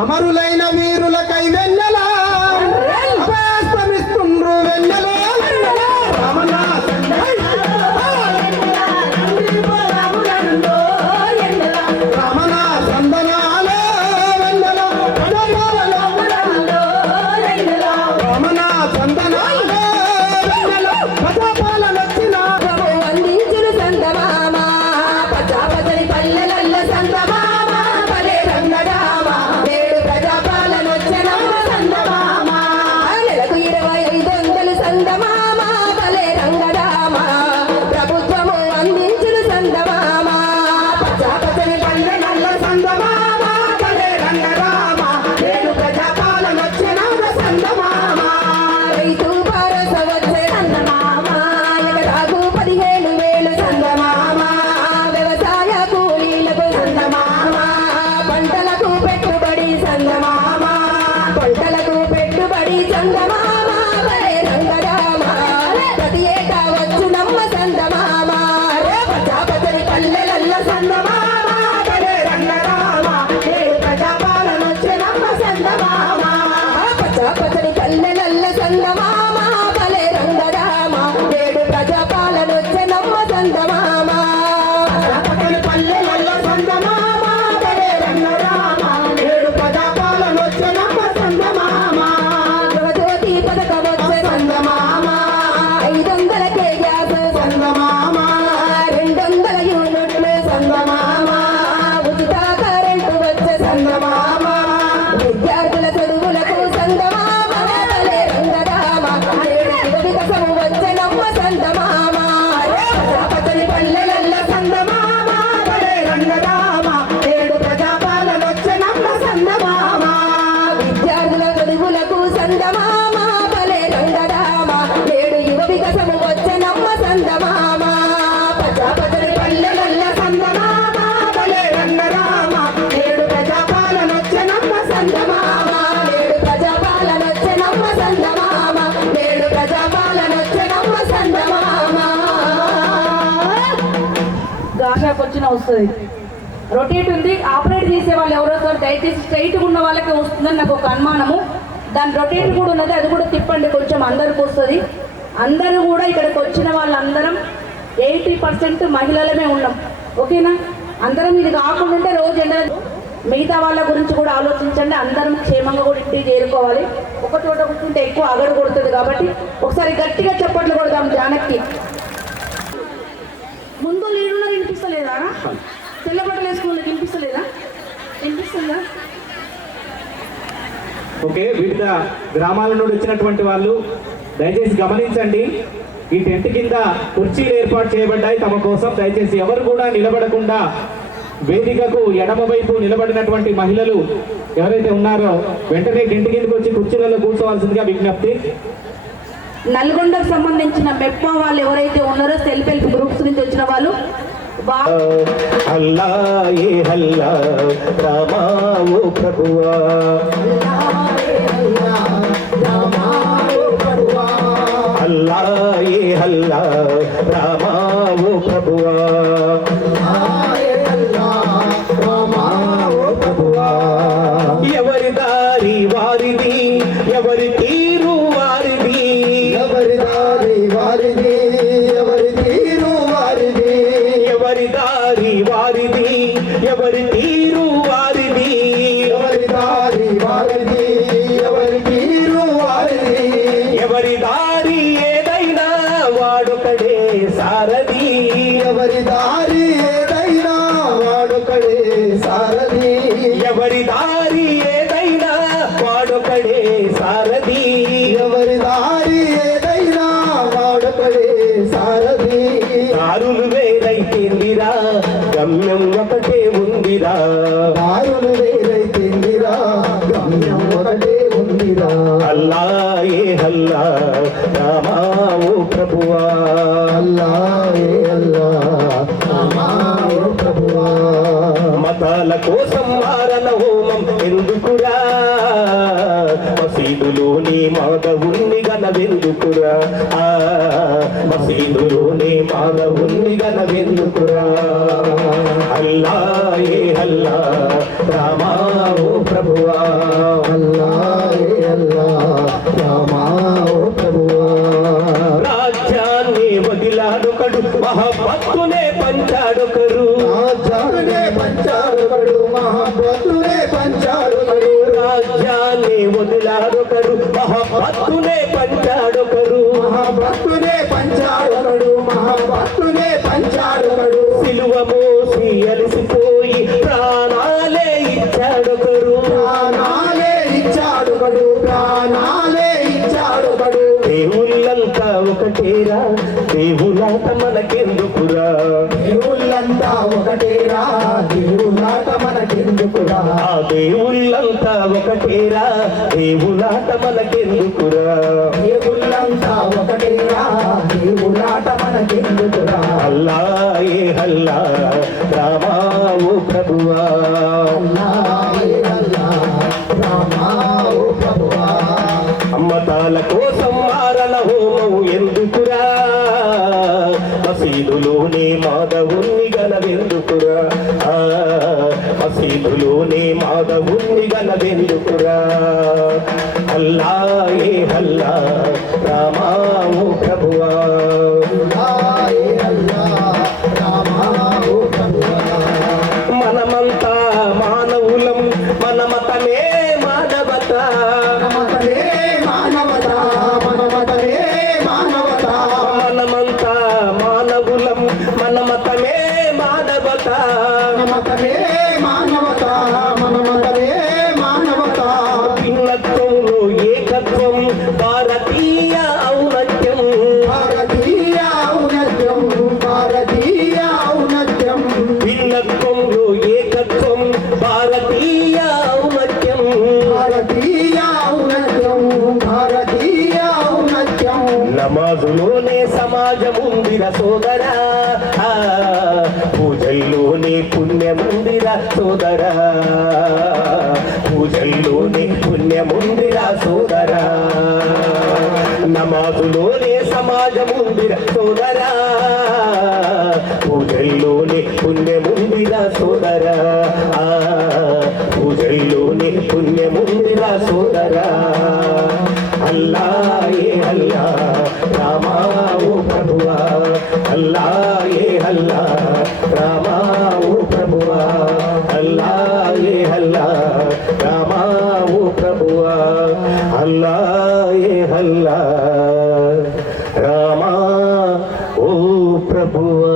అమరులైన వీరులకై వెన్నెలా అభయస్తమిస్తుండ్రు వెన్నెలో రమణ రమణ సందనాలో వెన్నెలో రమణ సందనాలో వెన్నెలో ప్రజాపాలనొచ్చిన అందించును సందమామ పచాపచని పల్లెలల్ల సందమామ పలే రంగడామ నేడు ప్రజాపాలనొచ్చనమ్మ సందమామ నెలకు 2500 సందమామ పలే రంగడామ ప్రభుత్వము అందించును సందమామ పచాపచని పల్లెలల్ల సందమామ పలే రంగడామ నేడు ప్రజాపాలనొచ్చనమ్మ సందమామ రైతు భరోసా వచ్చే సందమామ ఎకరాకు 15,000 సందమామ వ్యవసాయ కూలీలకు సందమామ పంటలకు పెట్టుబడి సందమామ పంటలకు పెట్టుబడి సందమామ పలే రంగడామ ప్రతి ఏటా వచ్చునమ్మ సందమామ ప్రజాపతిని పల్లెలల్ల సందమామ పలే రంగడామ నేడు ప్రజాపాలనొచ్చెనమ్మ సందమామ ప్రజాపతిని పల్లెలల్ల సందమామ పలే రంగడామ నేడు ప్రజాపాలనొచ్చెనమ్మ సందమామ ప్రజాపతిని పల్లెలల్ల సందమామ పలే రంగరామ నేడు ప్రజాపాలనొచ్చనమ్మ సందమామ గృహజ్యోతి పథకం వచ్చే సందమామ 500కే గ్యాస్ సందమామ 200 యూనిట్లు సందమామ ఉచిత కరెంటు వచ్చే సందమామ విద్యార్థుల చదువులకు సందమామ పలే రంగరామ నేడు యువ వికాసము వచ్చెనమ్మ సందమామ ప్రజాపతిని పల్లెలల్ల సందమామ పలే రంగరామ నేడు ప్రజాపాలనొచ్చెనమ్మ సందమామ విద్యార్థుల చదువులకు సందమామ పలే రంగరామ నేడు యువ వికాసము వచ్చెనమ్మ సందమామ ప్రజాపతిని పల్లెలల్ల సందమామ పలే రంగరామ నేడు ప్రజాపాలనొచ్చెనమ్మ సందమామ నేడు ప్రజాపాలనొచ్చెనమ్మ సందమామ నేడు ప్రజాపాలనొచ్చెనమ్మ సందమామ గాషాకు వచ్చిన వస్తుంది. రొటేట్ ఉంది, ఆపరేట్ చేసే వాళ్ళు ఎవరో సార్ దయచేసి స్ట్రైట్గా ఉన్న వాళ్ళకి వస్తుందని నాకు ఒక అనుమానము. దాని రొటేట్ కూడా ఉన్నది, అది కూడా తిప్పండి, కొంచెం అందరికి వస్తుంది. అందరూ కూడా ఇక్కడికి వచ్చిన వాళ్ళందరం 80% మహిళలమే ఉన్నాం, ఓకేనా? అందరం ఇది కాకుండా ఉంటే రోజు మిగతా వాళ్ళ గురించి కూడా ఆలోచించండి. అందరం క్షేమంగా కూడా ఇంటికి చేరుకోవాలి. ఒక చోట కూర్చుంటే ఎక్కువ అగరు కొడుతుంది కాబట్టి ఒకసారి గట్టిగా చప్పట్లు కొడదాం జానకి. ముందు లీడులో వినిపిస్తలేదా? తెల్లబట్టలు వేసుకున్న వినిపిస్తలేదా? వినిపిస్తుందా? ఓకే, వివిధ గ్రామాల నుండి వచ్చినటువంటి వాళ్ళు దయచేసి గమనించండి. ఈ టెంట్ కింద కుర్చీలు ఏర్పాటు చేయబడ్డాయి తమ కోసం. దయచేసి ఎవరు కూడా నిలబడకుండా వేదికకు ఎడమ వైపు నిలబడినటువంటి మహిళలు ఎవరైతే ఉన్నారో వెంటనే టెంట్ కిందకి వచ్చి కుర్చీలలో కూర్చోవాల్సిందిగా విజ్ఞప్తి. నల్గొండకు సంబంధించిన మెప్పా వాళ్ళు ఎవరైతే ఉన్నారో సెల్ఫ్ హెల్ప్ గ్రూప్స్ నుంచి వచ్చిన వాళ్ళు అల్లా ఏ హల్లా రామా ఓ ప్రభువా, అల్లా ఏ హల్లా రామా ఓ ప్రభువా, ఎవరి దారి వారిది, ఎవరి తీరు వారిది, ఎవరి దారి వారిది, ఎవరి తీరు వారిది, ఎవరి దారి వారిది, ఎవరి తీరు వారిది, ఎవరి దారి వారిది, ఎవరి తీరు వారిది, ఎవరి దారి ఏదైనా వాడొకడే సారథి, ఎవరి దారి ఏదైనా వాడొకడే సారథి, ఎవరి దారి ఏదైనా వాడొకడే సారథి, ఎవరి దారి ఏదైనా వాడొకడే సారథి. దారులు వేరైతేందిరా గమ్యం ఒకటే ఉందిరా, దారులు వేరైతేందిరా గమ్యం ఒకటే ఉందిరా. అల్లా ఏ హల్లా రామా ఓ ప్రభువా, అల్లా ఏ అల్లా రామా ఓ ప్రభువా. మతాల కోసం మారణ హోమం ఎందుకురా, మసీదులోని మాధవుణ్ణి గనవెందుకురా, మసీదులోని మాధవుణ్ణి గనవెందుకురా. అల్లా ఏ అల్లా రామా ఓ ప్రభువా, అల్లా ఏ అల్లా రామా ఓ ప్రభువా. రాజ్యాన్ని వదిలాడొకడు మహాభక్తునే పంచాడొకరు, రాజ్యాన్ని పంచాడొకడు మహాభక్తునే పంచాడొకడు, రాజ్యాన్ని వదిలాడొకడు మహాభక్తునే పంచాడొకరు, మహాభక్తునే పంచాడొకడు, మహాభక్తునే పంచాడొకడు. సిలువ మోసి అలసిపోయి ప్రాణాలే ఇచ్చాడొకరు, ప్రాణాలే ఇచ్చాడొకడు, ప్రాణాలే ఇచ్చాడొకడు. దేవుళ్ళంతా ఒకటేరా దేవులాట మనకెందుకురా, దేవుళ్ళంతా ఒకటేరా దేవులాట మనకెందుకురా, ఆ దేవుళ్ళంతా ఒకటేరా దేవులాట మనకెందుకురా, దేవుళ్ళంతా ఒకటేరా దేవులాట మనకెందుకురా. అల్లా ఏ హల్లా రామా ఓ ప్రభువా, అల్లా ఏ హల్లా రామా ఓ ప్రభువా. మతాల కోసం మారణ హోమం ఎందుకురా, మసీదులోనే మాధవుణ్ణి గనవెందుకురా, మసీదులోనే మాధవుణ్ణి గనవెందుకురా. అల్లా ఏ హల్లా రామా ఓ ప్రభువా, అల్లా ఏ హల్లా రామా ఓ ప్రభువా. మనమంతా మానవులం, మన మతమే మానవత, మనమతమే మానవత, మనమతమే మానవత. మనమంతా మానవులం, మన మతమే మానవత, మనమతమే మానవత, మనమతమే మానవత. భిన్నత్వంలో ఏకత్వం భారతీయ ఔన్నత్యం, భారతీయ ఔన్నత్యం, భారతీయ ఔన్నత్యం. భిన్నత్వంలో ఏకత్వం భారతీయ ఔన్నత్యం, భారతీయ ఔన్నత్యం, భారతీయ ఔన్నత్యం. నమాజులోనే సమాజముందిర సోదరా, పూజల్లోనే పుణ్యముందిర సోదరా, పూజల్లోనే పుణ్యముందిర సోదరా. నమాజులోనే సమాజముందిర సోదరా, పూజల్లోనే పుణ్యముందిర సోదరా, పూజల్లోనే పుణ్యముందిర సోదరా. అల్లా ఏ అల్లా రామా ఓ ప్రభువా, అల్లా ఏ అల్లా రామా ఓ ప్రభువా, అల్లా ఏ అల్లా రామా ఓ ప్రభువా, అల్లా ఏ అల్లా రామా ఓ ప్రభువా.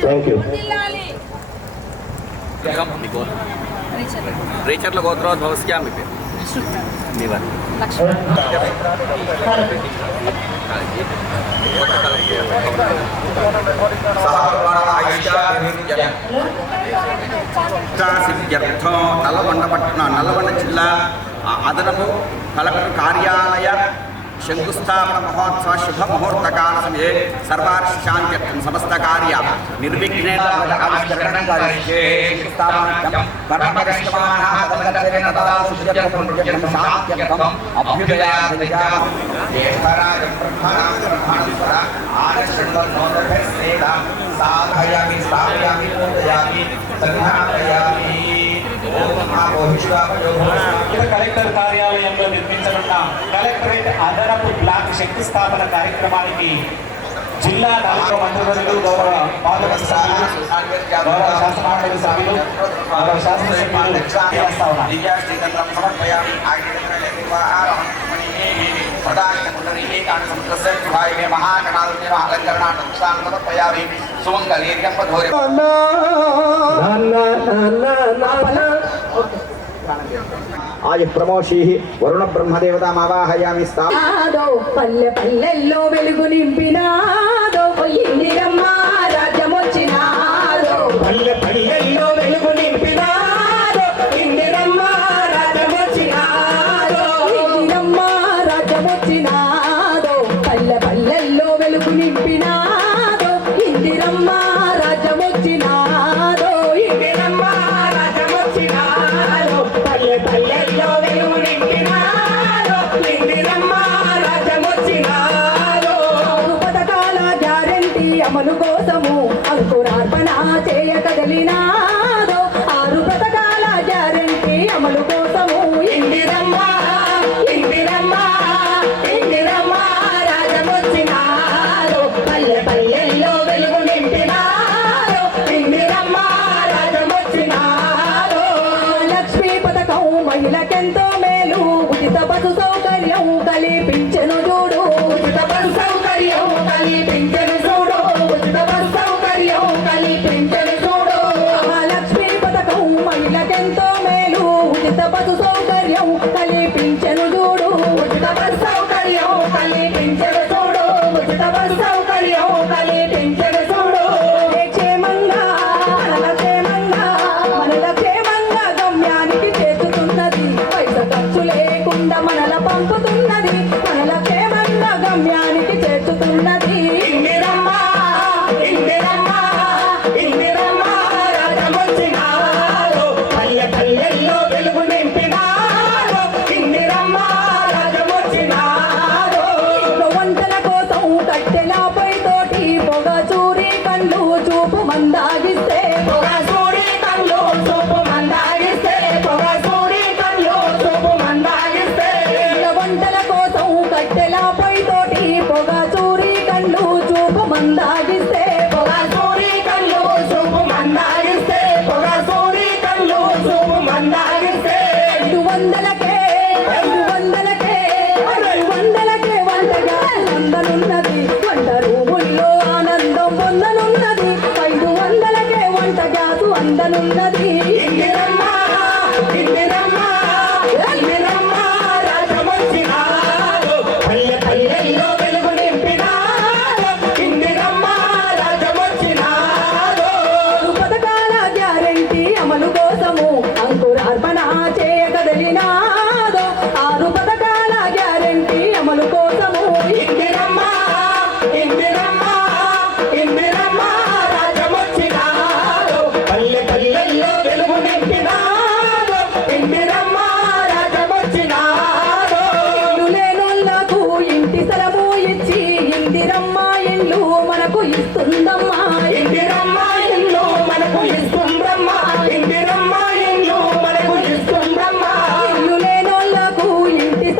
Thank you. రేచర్ల గోత్రోద్భవస్య మీ పేరు మీ వారి నల్లగొండ జిల్లా అదనపు కలెక్టర్ కార్యాలయ శంకుస్థాపన మహోత్సవ శుభ ముహూర్తకాల సమయే సర్వార్శాంత్యర్థం సమస్త కార్య నిర్విఘ్నేన కలెక్టర్ కార్యాలయంలో నిర్మించనున్న కలెక్టరేట్ అదనపు బ్లాక్ శంకుస్థాపన కార్యక్రమానికి జిల్లా నలుగురు మంత్రివర్యులు గౌరవ పార్లమెంట్ సభ్యులు గౌరవ శాసనమండలి సభ్యులు గౌరవ శాసనసభ్యులు చేస్తా ఉన్నారు. आज प्रमोषी वरुण ब्रह्मदेवतामावाहयामि ఆదో పల్లె పల్లెల్లో వెలుగు నింపినాదో ఇందిరమ్మ రాజ్యమొచ్చినాదో పల్లె పల్లెల్లో వెలుగు నింపినాదో ఇందిరమ్మ రాజ్యమొచ్చినాదో ఇందిరమ్మ రాజ్యమొచ్చినాదో పల్లె పల్లెల్లో వెలుగు నింపినాదో ఇందిరమ్మ రాజ్యమొచ్చినాదో ఇందిరమ్మ రాజ్యమొచ్చినాదో పల్లె పల్లెల్లో వెలుగు నింపినాదో ఇందిరమ్మ రాజ్యమొచ్చినాదో ఆరు పథకాల గ్యారెంటీ అమలు కోసము అంకురార్పణ చేయ కదలినాదో ఆరు పథకాల గ్యారెంటీ అమలు కోసము ఇందిరమ్మ ఇందిరమ్మ ఇందిరమ్మ రాజ్యమొచ్చినాదో పల్లె పల్లెల్లో వెలుగు నింపినాదో ఇందిరమ్మ రాజ్యమొచ్చినాదో లక్ష్మీ పథకం మహిళకెంతో మేలు ఉచిత బస్సు సౌకర్యం కల్పించెను చూడు ఉచిత బస్సు సౌకర్యం కల్పించెను చూడు ఉచిత బస్సు సౌకర్యం కల్పించెను చూడు లక్ష్మీ పథకం మహిళకెంతో మేలు ఉచిత బస్సు సౌకర్యం కల్పించెను చూడు ఉచిత బస్సు సౌకర్యం కల్పించెను చూడు ఉచిత బస్సు సౌకర్యం కల్పించెను చూడు క్షేమంగా మనల క్షేమంగా గమ్యానికి చేరుతున్నది పైస ఖర్చు లేకుండా మనల పంపుతున్నది మనల క్షేమంగా గమ్యానికి చేర్చుతున్నది ఇందిరమ్మ ఇందిరమ్మ ఇందిరమ్మ రాజ్యమొచ్చినాదో పల్లె పల్లెల్లో వెలుగు నింపినాదో ఇందిరమ్మ రాజ్యమొచ్చినాదో ఇంట్లో వంటల కోసం కట్టెలా పొయ్యితోటి పొగ చూరి కళ్ళు చూపు మందాగిస్తే పొగసూరి కళ్ళు చూపు మందాగిస్తే పొగసూరి కళ్ళు చూపు మందాగిస్తే ఇంట్లో వంటల కోసం కట్టెలా పొయ్యితోటి పొగ చూరి కళ్ళు చూపు మందాగిస్తే పొగసూరి కళ్ళు చూపు మందాగిస్తే పొగసూరి కళ్ళు చూపు మందాగిస్తే 500కే వంటగా అందనున్నది వంట రూముల్లో ఆనందం పొందనున్నది 500కే వంట గ్యాసు అందనున్నది ఇందిరమ్మ ఇందిరమ్మ ఇందిరమ్మ రాజ్యమొచ్చినాదో పల్లె పల్లెల్లో వెలుగు నింపినాదో ఇందిరమ్మ రాజ్యమొచ్చినాదో పథకాల గ్యారెంటీ అమలు కోసము అంకురార్పణ చేయ కదలినాదో 6 పథకాల గ్యారెంటీ అమలు కోసము ఇందిరమ్మ ఇందిరమ్మ ఇందిరమ్మ రాజ్యమొచ్చినాదో పల్లె పల్లెల్లో వెలుగు నింపినాదో ఇందిరమ్మ రాజ్యమొచ్చినాదో ఇల్లు లేనోళ్ళకు ఇంటి స్థలము ఇచ్చి ఇందిరమ్మ ఇండ్లు మనకు ఇస్తుందమ్మా ఇందిరమ్మ ఇల్లు మనకు ఇస్తుందమ్మ ఇందిరమ్మ ఇల్లు మనకు ఇస్తుందమ్మ ఇల్లు లేనోళ్ళకు ఇంటి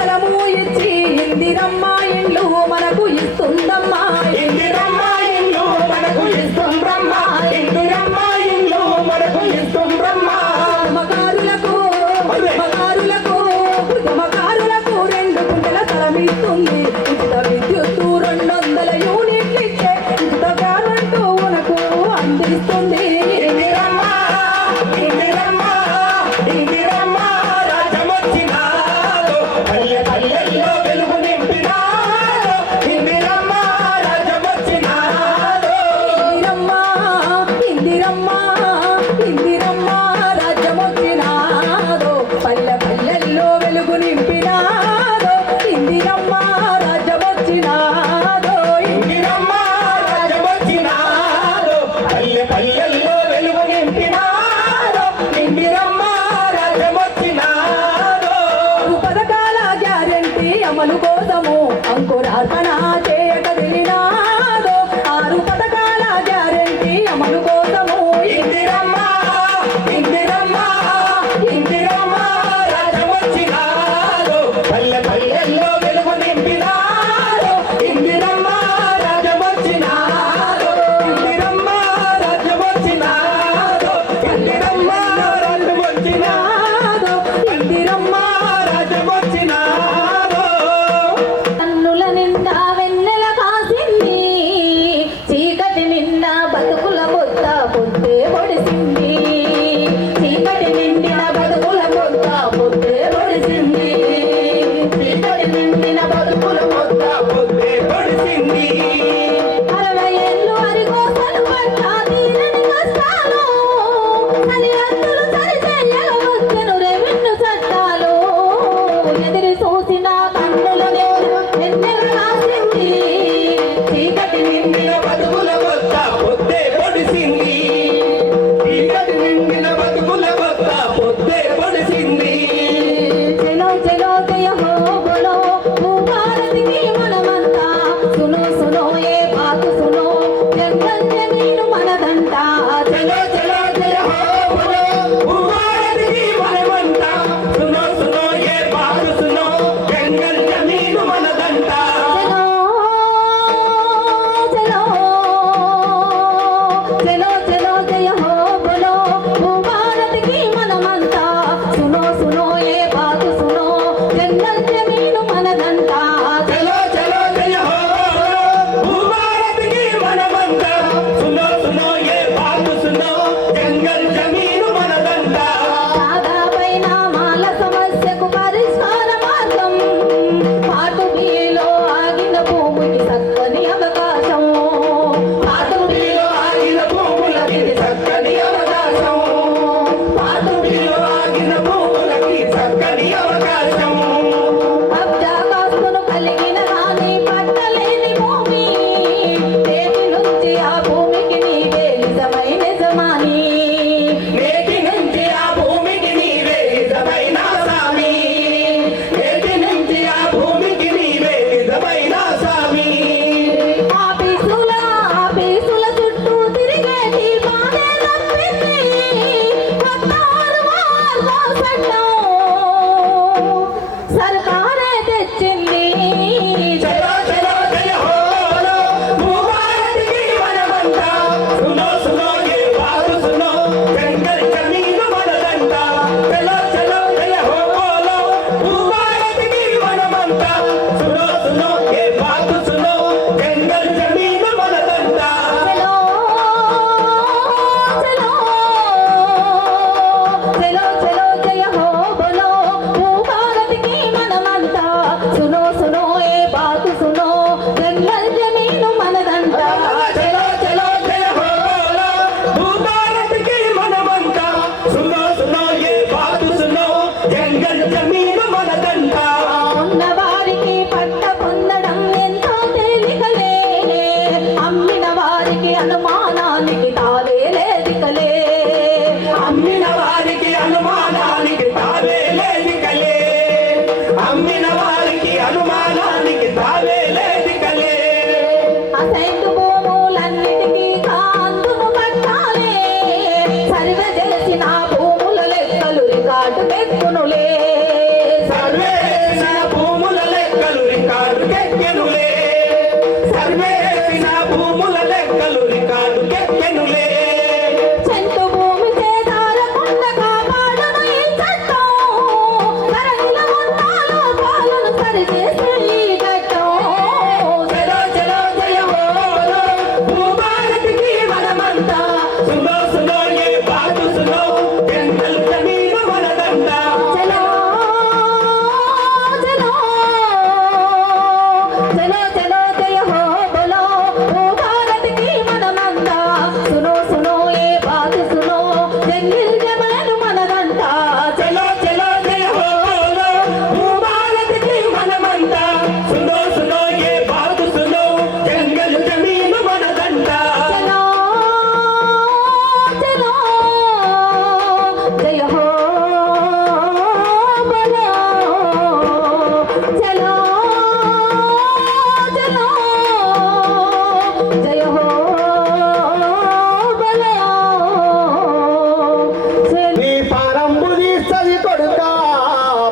కొడుకా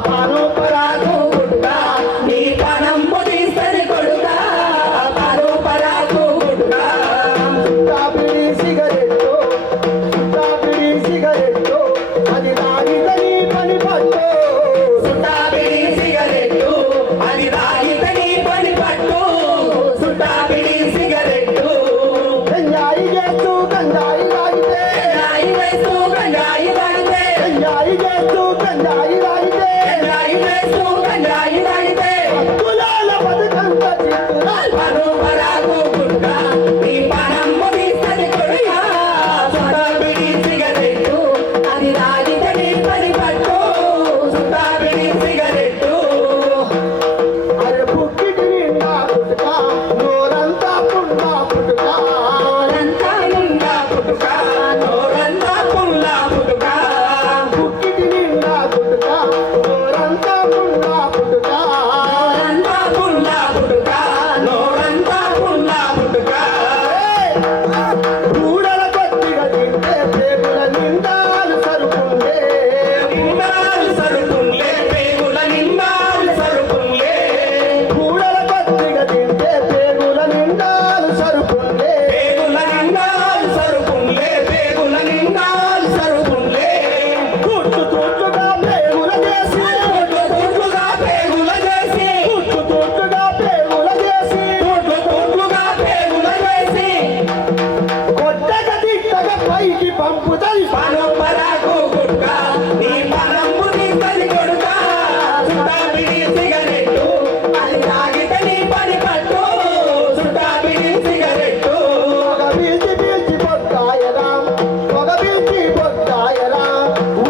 పాను పరాకు గుట్కా నీ పనమ్ము తీస్తది కొడుకా పాను పరాకు గుట్కా సుట్టాపిడి సిగరెట్టు అది తాగితని పని పట్టు సుట్టాపిడి సిగరెట్టు అది తాగితని పని పట్టు సుట్టాపిడి సిగరెట్టు గంజాయి చేస్తూ గంజాయి తాగితే గంజాయి వేస్తూ గంజాయి తాగితే గంజాయి చేస్తూ గంజాయి తాగితే గంజాయి వేస్తూ గంజాయి తాగితే కులాల బతుకంత చిత్తురా పను పరాకు గుట్కా నీ పనమ్ము తీస్తది కొడుకా సుట్టాపిడి సిగరెట్టు అది తాగితని పని పట్టు సుట్టాపిడి సిగరెట్టు అరే పుక్కిటి నిండా పుట్టుక నోరంతా పుండా పుట్టుక నోరంతా నిండా పుట్టుక నోరంతా పుల్ల పుట్టుక పుక్కిటి నిండా పుట్టుక నోరంతా పుండా పుట్టుక నోరంతా పుల్ల పుట్టుక నోరంతా పుల్ల పుట్టుక కూడల కొద్దిగా తింటే పేగుల నిండాలు సరుకుండే నిండాలు సరుకుంలే పేగుల నిండాలు సరుకుంలే కూడల కొద్దిగా తింటే పేగుల నిండాలు సరుకుండే పేగుల నిండాలు సరుకుంలే పేగుల నిండాలు సరుకుంలే తుట్టు తుట్టుగా పేగుల చేసి తోట్లు తోట్లుగా పేగుల చేసి తుట్టు తుట్టుగా పేగుల చేసి తోట్లు తోట్లుగా పేగుల చేసి కొట్టక తిట్టక పైకి పంపుతుంది పను పరాకు గుట్కా నీ పనమ్ము తీస్తది కొడుకా సుట్టాపిడి సిగరెట్టు అది తాగితే నీ పని పట్టు సుట్టాపిడి సిగరెట్టు పొగ పీల్చి పొట్టాయరా పొగ పీల్చి పొట్టాయరా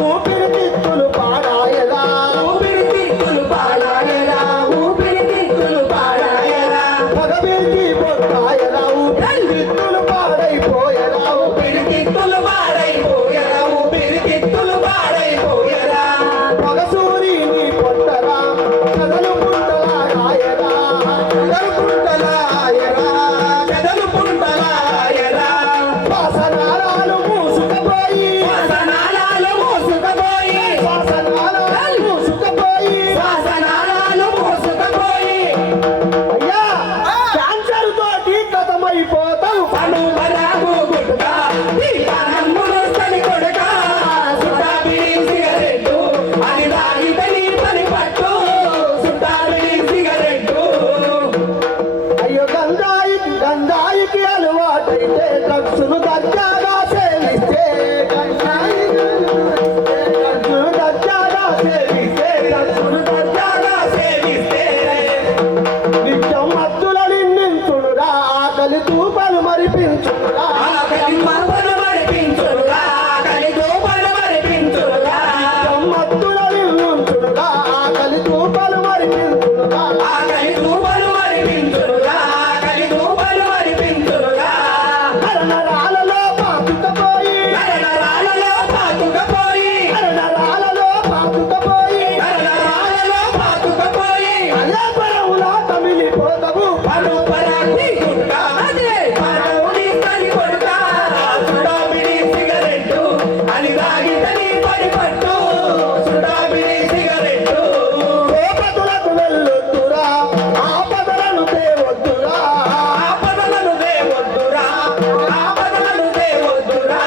ఊపిరితిత్తులు పాడాయరా ఊపిరితిత్తులు పాడాయరా ఊపిరితిత్తులు పాడాయరా పొగ పీల్చి పొట్టాయరా ఊపిరితిత్తులు పాడైపోయరా ఊపిరితిత్తులు పాడైపోయరా ఊపిరితిత్తులు పాడైపోయరా పొగ సూరి నీ పొట్టరా కదలు పుట్టలాడాయరా కదలు పుట్టలాయరా చెదలు పుంటలాయరా వాసనాలు మూసుకుపోయి వాసనాలు మోసుకుపోయి వాసనాలు మూసుకుపోయి వాసనాలు మోసుకుపోయి అయ్యా క్యాన్సర్ తోటి కథమైపోతావు పను పరాకు గుట్కా నీ పనమ్ము నొస్తది కొడుకా సుట్టాపిడి సిగరెట్టు అది తాగితే నీ పని పట్టు సుట్టాపిడి సిగరెట్టు అయ్యో గంజాయికి అలవాటైతే డ్రగ్స్ను దర్జాగా సేవిస్తే డ్రగ్స్ను దర్జాగా సేవిస్తే సును దర్జాగా సేవిస్తే నిత్యం మత్తుల నిందించుడురా ఆకలి తూపలు మరిపించుడురా ఆకలి మరపలు మరిపించుడురా ఆకలి దోపలు మరిపించుడురా నిత్యం మత్తుల నిందించుడురా ఆకలి తూపలు మరిపించుడురా ఆకలి దూపలు మరిపించుడురా ఆకలి దూపలు మరిపించుడురా నరనరాలలో పాతుకపోయి నరనరాలలో పాతుకుపోయి నరనరాలలో పాతుకపోయి నరనరాలలో పాతుకుపోయి అదే పరవులా తమిలిపోతావు పను పరాకు గుట్కా అదే పనమ్ము తీస్తది కొడుకా సుట్టాపిడి సిగరెట్టు అది తాగితే నీ పని పట్టు సుట్టాపిడి సిగరెట్టు కోపతులకు వెళ్ళొద్దురా ఆపదలను తేవద్దురా ఆపదలను దేవొద్దురా ఆపదలను దేవొద్దురా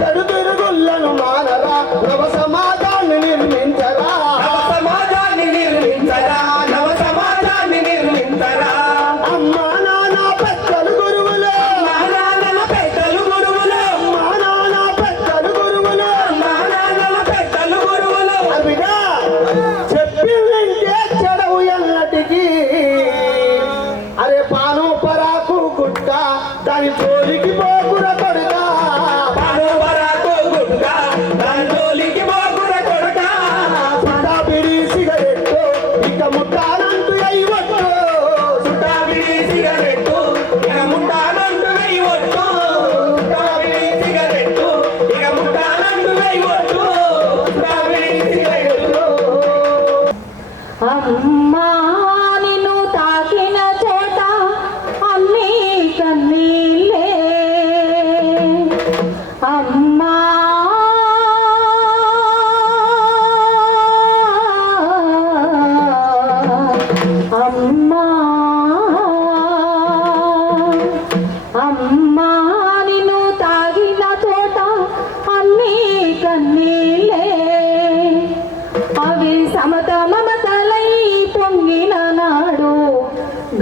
చెడు తిరుగుళ్ళను మానరా నవ సమాజాన్ని నిర్మించరా నవ సమాజాన్ని నిర్మించరా నవ సమాజాన్ని నిర్మించరా అమ్మా నాన్న పెద్దలు గురువులు మా నాన్నల పెద్దలు గురువులు అమ్మా నాన్న పెద్దలు గురువులు మా నాన్నల పెద్దలు గురువులు అవిడా చెప్పిందంటే చెడవు ఎన్నటికి అరే పాను పరాకు గుట్ట దాని జోలికి పోకుర కొడుగా పను పరాకు గుట్కా దాని జోలికి పోకుర కొడుకా సుట్టాపిడి సిగరెట్టు ఇక ముట్టానంటూ అయ్యొట్టు సుట్టాపిడి సిగరెట్టు ఇక ముట్టానంటూ వెయ్యొట్టు సుట్టాపిడి సిగరెట్టు ఇక ముట్టానంటూ వెయ్యొట్టు సుట్టాపిడి సిగరెట్టు అమ్మా నిన్ను తాకిన చోట అన్నీ కన్నీళ్ళే అమ్మా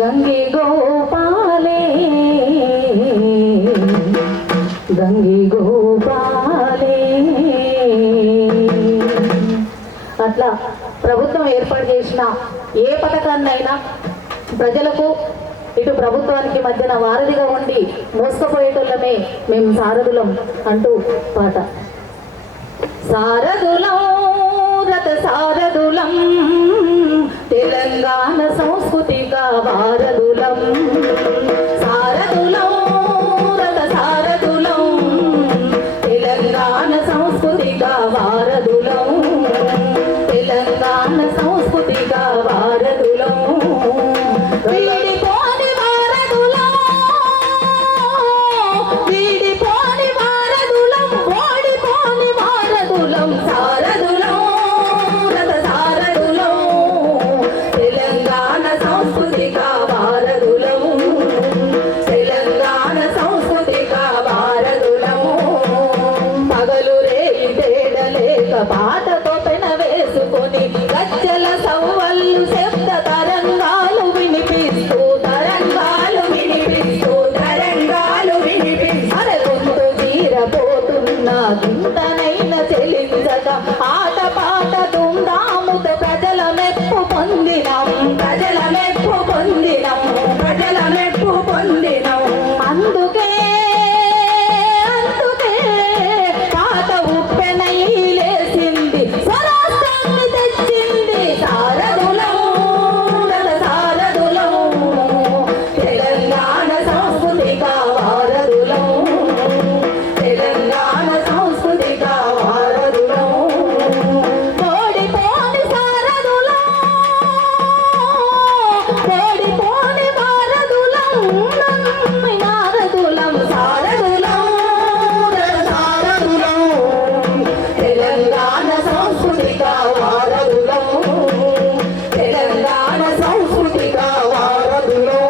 గంగే గోపాలే గంగే గోపాలే. అట్లా ప్రభుత్వం ఏర్పాటు చేసిన ఏ పథకాన్నైనా ప్రజలకు ఇటు ప్రభుత్వానికి మధ్యన వారధిగా ఉండి మోసుకుపోయేటోళ్ళమే మేము సారథులం అంటూ పాట. సారథులం రథ సారథులం తెలంగాణ సంస్కృతిక వారధులం. సారథులం రథ సారథులం తెలంగాణ సంస్కృతిక వారధులం. తెలంగాణ సంస్కృతిక వారధులం. వీడిపోని వారధులం వీడిపోని వారధులం ఓడిపోని వారధులం. సారథులం రథ సారథులం తెలంగాణ సంస్కృతిక వారధులం. తెలంగాణ సంస్కృతిక వారధులం. పగలు రేయి తేడలేక పాటతో పెన వేసుకొని గజ్జల సవ్వళ్ళు శబ్ద తరంగాలు వినిపిస్తూ అరే గొంతు జీరపోతున్న గింతనైన చెలించక ఆట పాట తుందాముతో ప్రజల మెప్పు పొందినం. ప్రజల మెప్పు పొందినం. ప్రజల మెప్పు పొందినం. అందుకే అందుకే పాత ఉప్పెనై లేసింది స్వరాష్ట్రాన్ని తెచ్చింది. సారథులం రథ సారథులం తెలంగాణ సంస్కృతిక వారధులం. తెలంగాణ సంస్కృతిక వారధులం. ఓడిపోని సారథులం ఓడిపోని వారధులం నమ్మి నారదులం. సారథులం రథ సారథులం తెలంగాణ సంస్కృతిక వారధులం. తెలంగాణ సంస్కృతిక వారధులం.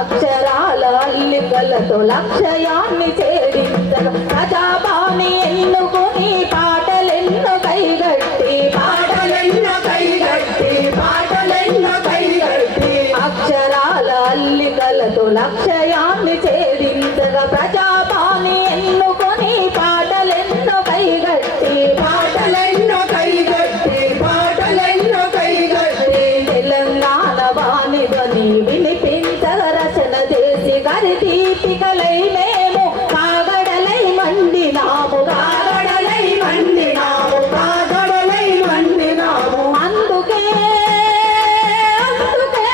అక్షరాల అల్లికలతో లక్ష్యాన్ని చేరించగ ప్రజాబాని ఎన్నుకొని పాటలెన్నో కైగట్టి అక్షరాల అల్లికలతో లక్ష్యాన్ని చేరించగా ప్రజాబాని ఎన్నుకొని పాటలెన్నో కైగట్టి తెలంగాణ వాణి ధ్వని వినిపించగ రచన చేసి గరి దీపికలై మేము కాగడలై మండినాము. అందుకే అందుకే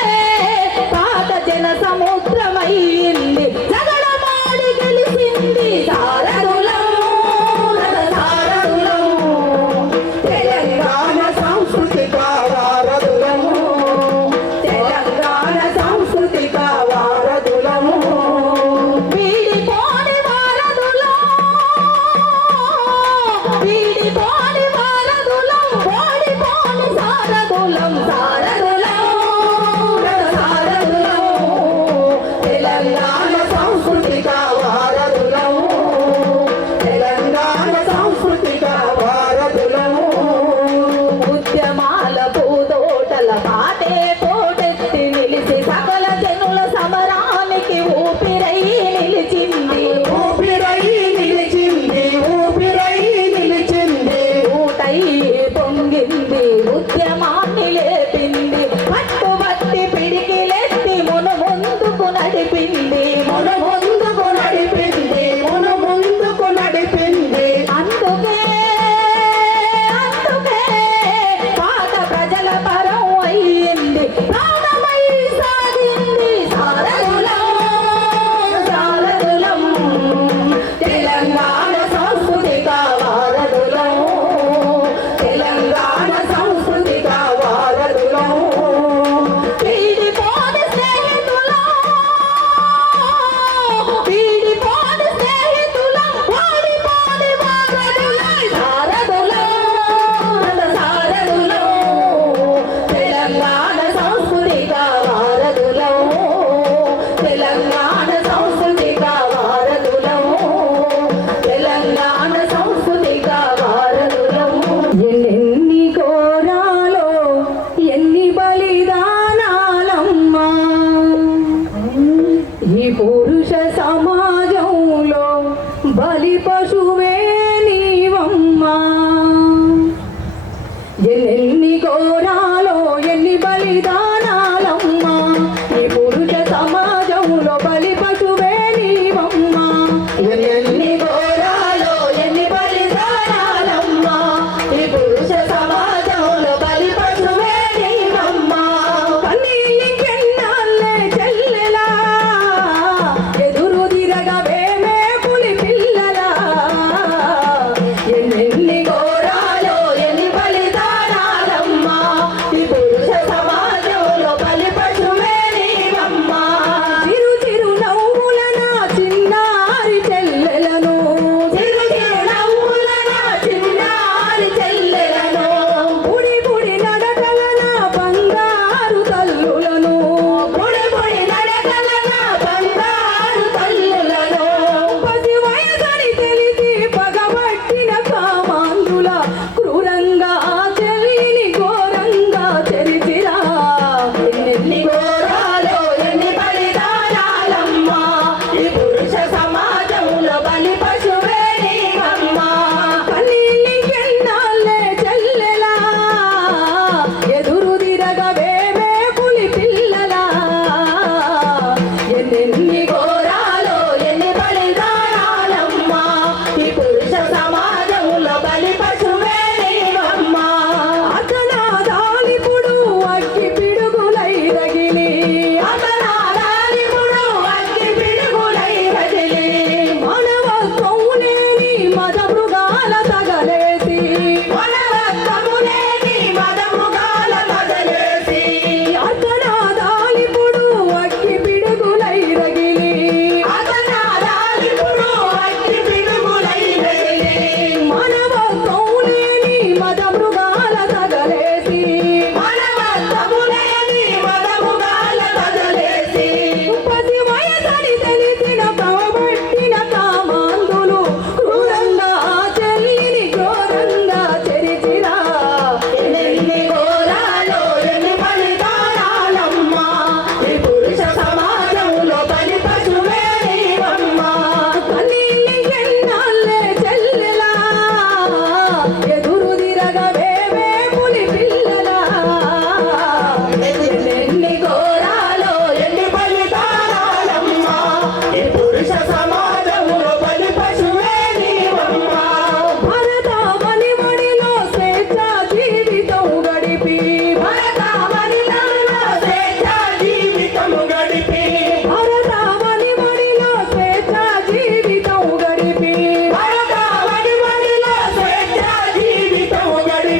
పాత జన సముద్రమైంది జగడమాడి గెలిచి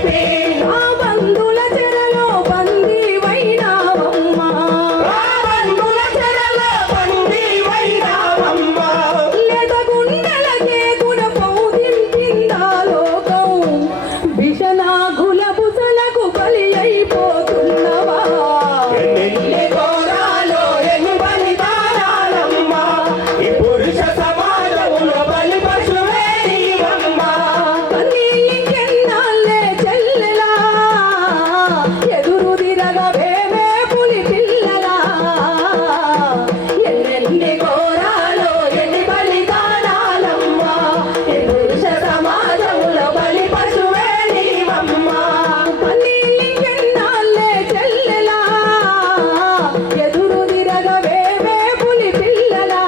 తెలిపి ఆ బంధుల చెరలో బందీవైనావమ్మా బంధుల చెరలో బందీవైనావమ్మా లేత గుండెలకే గుణపం దింపిందా లోకం విషనాగుల బుసలకు బలి అయిపోతున్నవా ఎన్ని ఘోరాలో ఎన్ని బలిదానాలమ్మా ఈ పురుష సమాజంలో బలి పశువే నీవమ్మా కన్నీళ్ళకెన్నాళ్ళే చెల్లెలా ఎదురు తిరగవేమే పులి పిల్లలా ఎన్ని ఘోరాలో ఎన్ని బలిదానాలమ్మా ఈ పురుష సమాజంలో బలి పశువే నీవమ్మా కన్నీళ్ళకెన్నాళ్ళే చెల్లెలా ఎదురు తిరగవేమే పులి పిల్లలా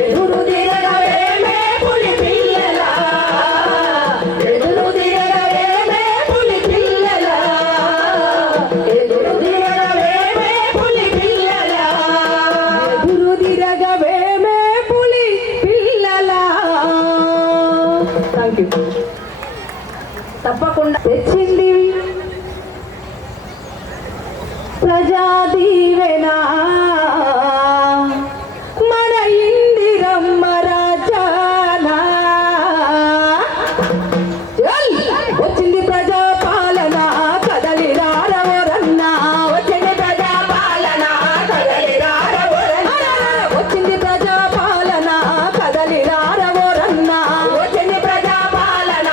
ఎదురు తిరగవేమే పులి పిల్లలా ఎదురు తిరగవేమే పులి పిల్లలా ఎదురు తిరగవేమే పులి పిల్లలా ఎదురు తిరగవేమే పులి పిల్లలా. Thank you. తప్పకుండా తెచ్చింది ప్రజా దీవెనా మన ఇందిరమ్మ రాజానా ఏయ్! వచ్చింది ప్రజా పాలన కదలి రారవరన్నా వచ్చింది ప్రజా పాలన కదలి రారవరన్నా వచ్చింది ప్రజా పాలన కదలి రారవరన్నా వచ్చింది ప్రజా పాలన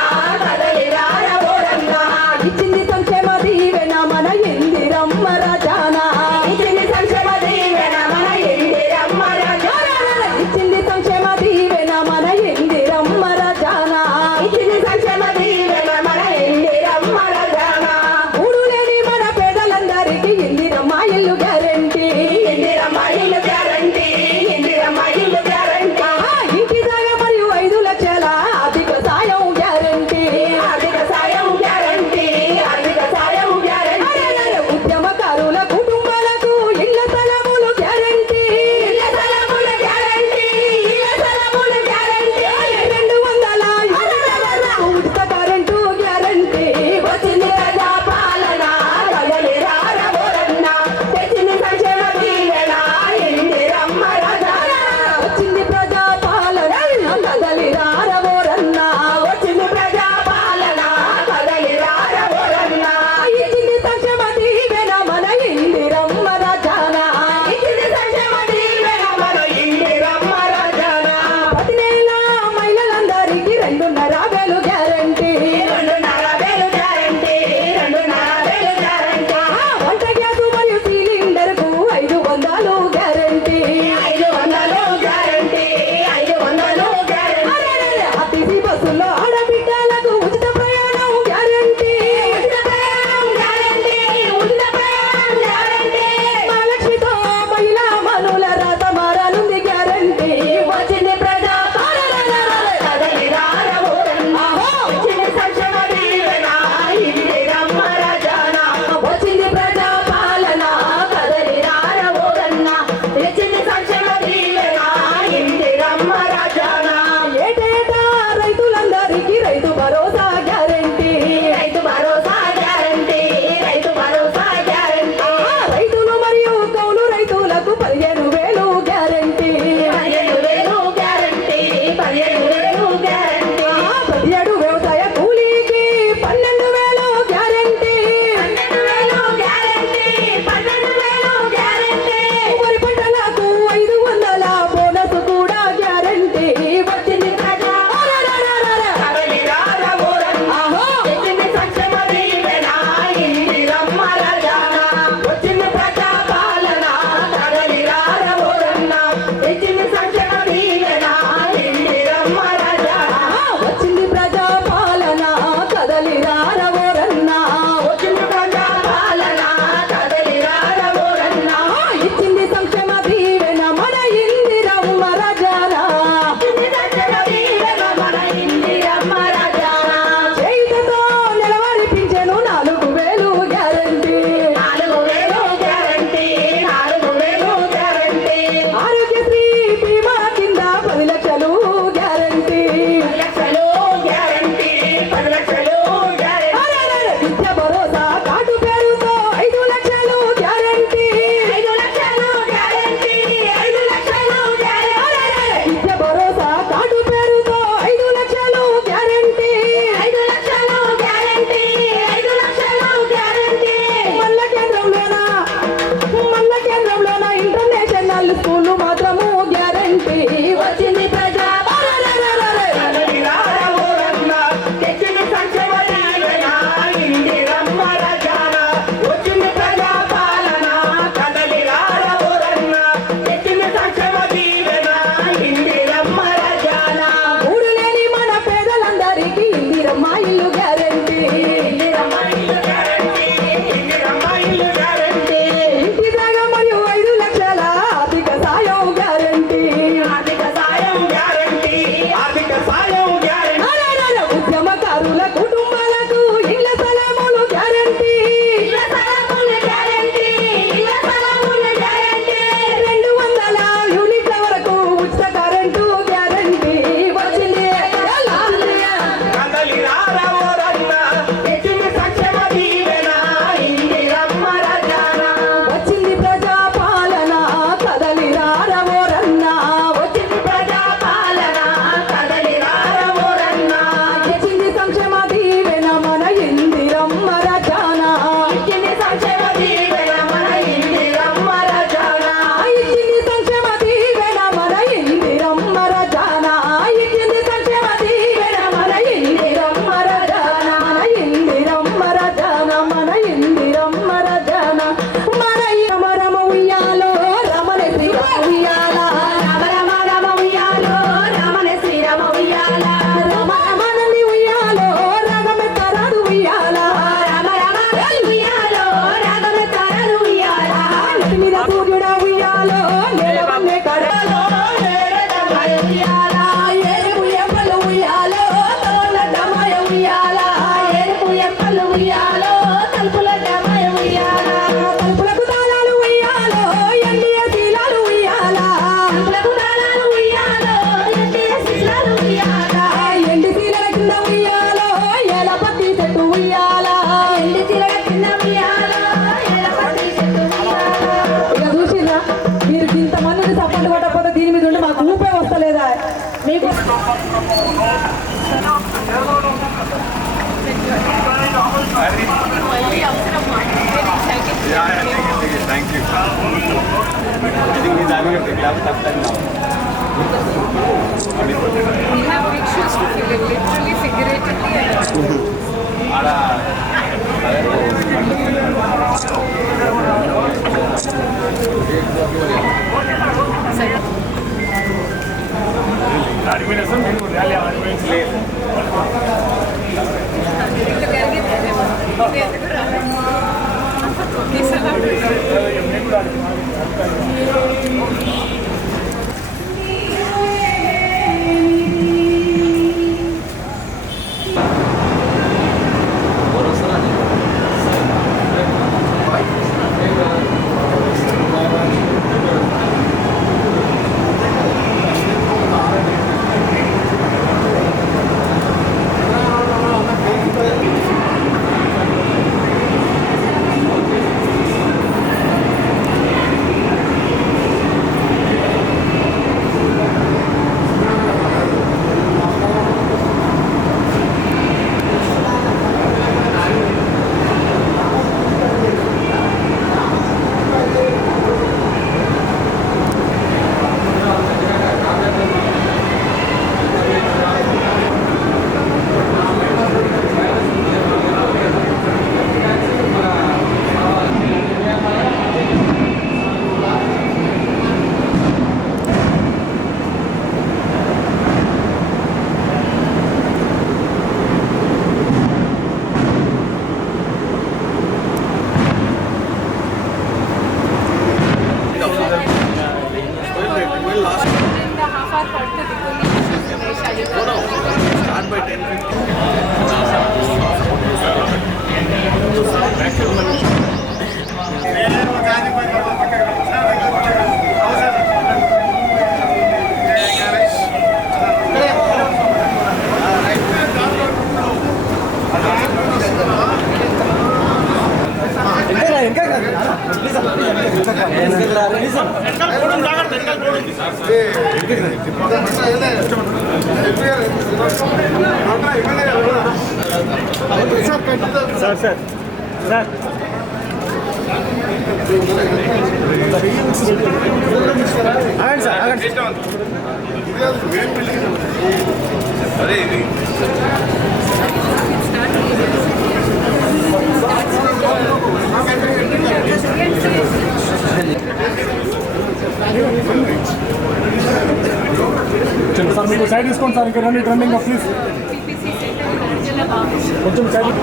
కదలి రారవరన్నా ఇచ్చింది సంక్షేమ దీవెన మన ఇందిరమ్మ రాజానా ఇచ్చింది సంక్షేమ దీవెన మీకు Thank you. I think he's having a tough time now. We have big shoes to fill it, literally, figuratively. Sir మీకు సైడ్ తీసుకోండి సార్ ఇంకా రండి రన్నింగ్ ప్లీజ్ కొంచెం సైడ్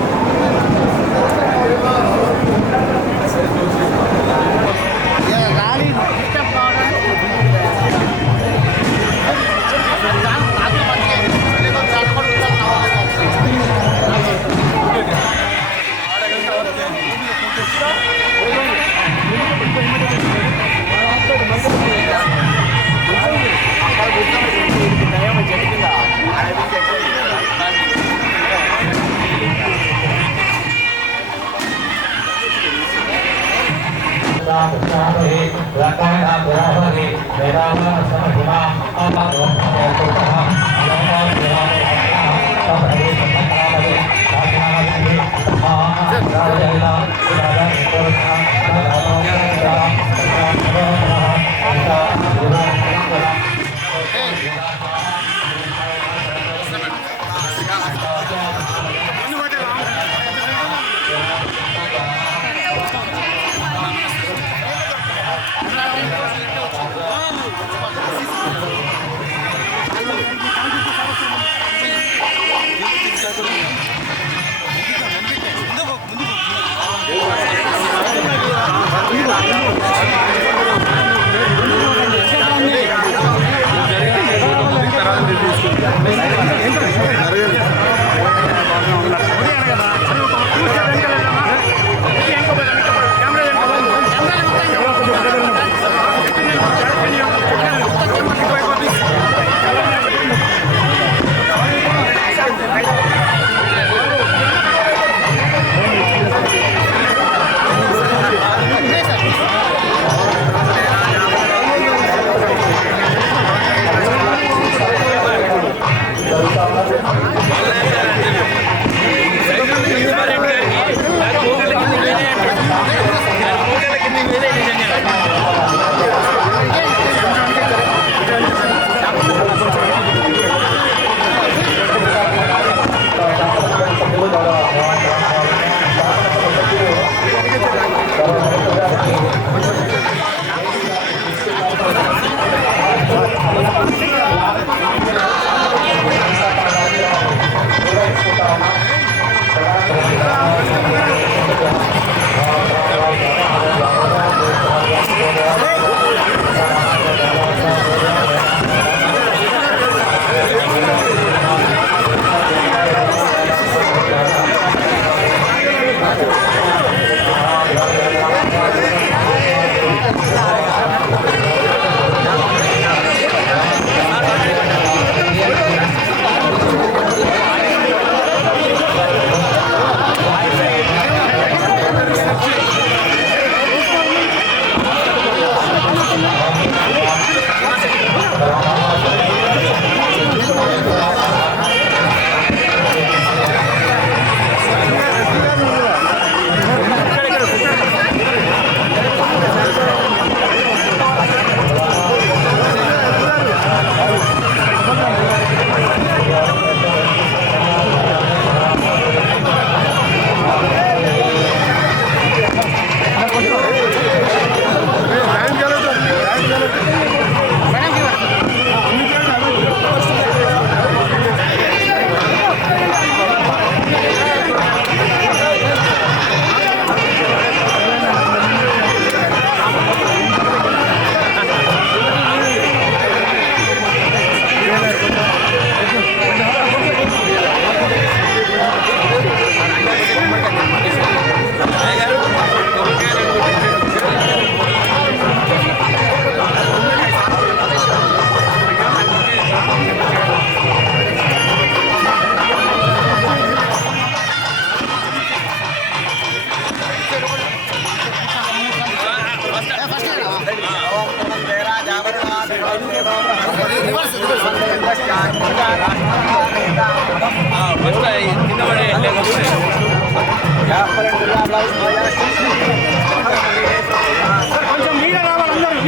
కొంచెం మీరే రావాలి అందరూ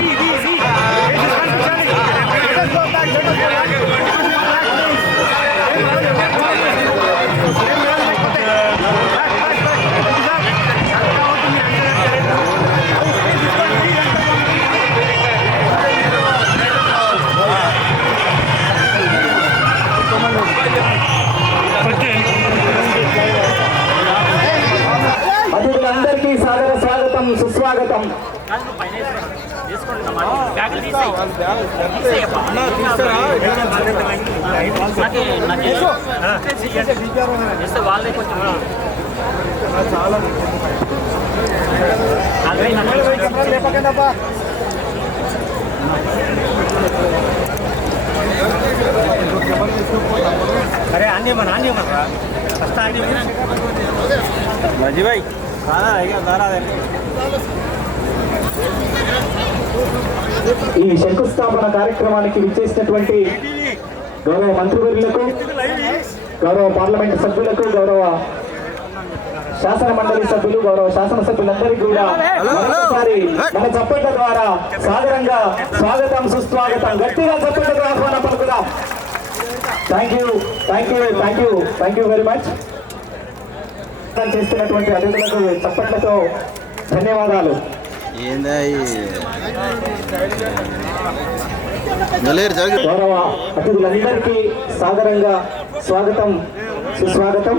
అతిథులందరికీ సాదర స్వాగతం, సుస్వాగతం. अरे आने मन फस्ट आने भाई ఈ శంకుస్థాపన కార్యక్రమానికి విచ్చేసినటువంటి గౌరవ మంత్రివర్యులకు, గౌరవ పార్లమెంటు సభ్యులకు, గౌరవ శాసన మండలి సభ్యులు, గౌరవ శాసనసభ్యులందరికీ కూడా మరొకసారి మన చప్పట్ల ద్వారా సాదరంగా స్వాగతం, సుస్వాగతం. గట్టిగా చప్పట్లతో ఆహ్వానం పలుకుదాం. Thank you, thank you, thank you, thank you very much. చేస్తున్నటువంటి అతిథులకు చప్పట్లతో ధన్యవాదాలు. గౌరవ అతిథులందరికీ సాదరంగా స్వాగతం, సుస్వాగతం.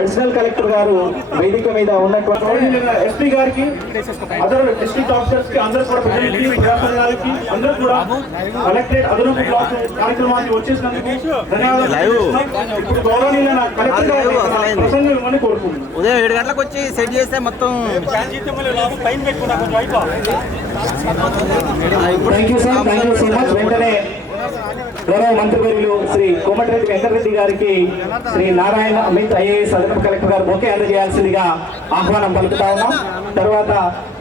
అడిషనల్ కలెక్టర్ గారు వేదిక మీద ఉన్నటువంటి ఎస్పీ గారికి, అదర్ డిస్ట్రిక్ట్ ఆఫీసర్స్ కి, అందరూ కూడా ప్రజలకి, అందరూ కూడా కలెక్టరేట్ అదనపు బ్లాక్ కార్యక్రమానికి వచ్చేసినందుకు ధన్యవాదాలు. ఇప్పుడు గౌరవనీయులైన కలెక్టర్ గారు ప్రసంగం ఇవ్వమని కోరుకుంటున్నాను. ఉదయం 7 గంటలకు వచ్చి సెట్ చేస్తే మొత్తం thank you sir, thank you so much. వెంటనే గౌరవ మంత్రివర్యులు శ్రీ కోమటిరెడ్డి వెంకటరెడ్డి గారికి శ్రీ నారాయణ అమిత్ ఐఏఎస్ అదనపు కలెక్టర్ గారు బొకే అందజేయాల్సిందిగా ఆహ్వానం పలుకుతా ఉన్నాం. తర్వాత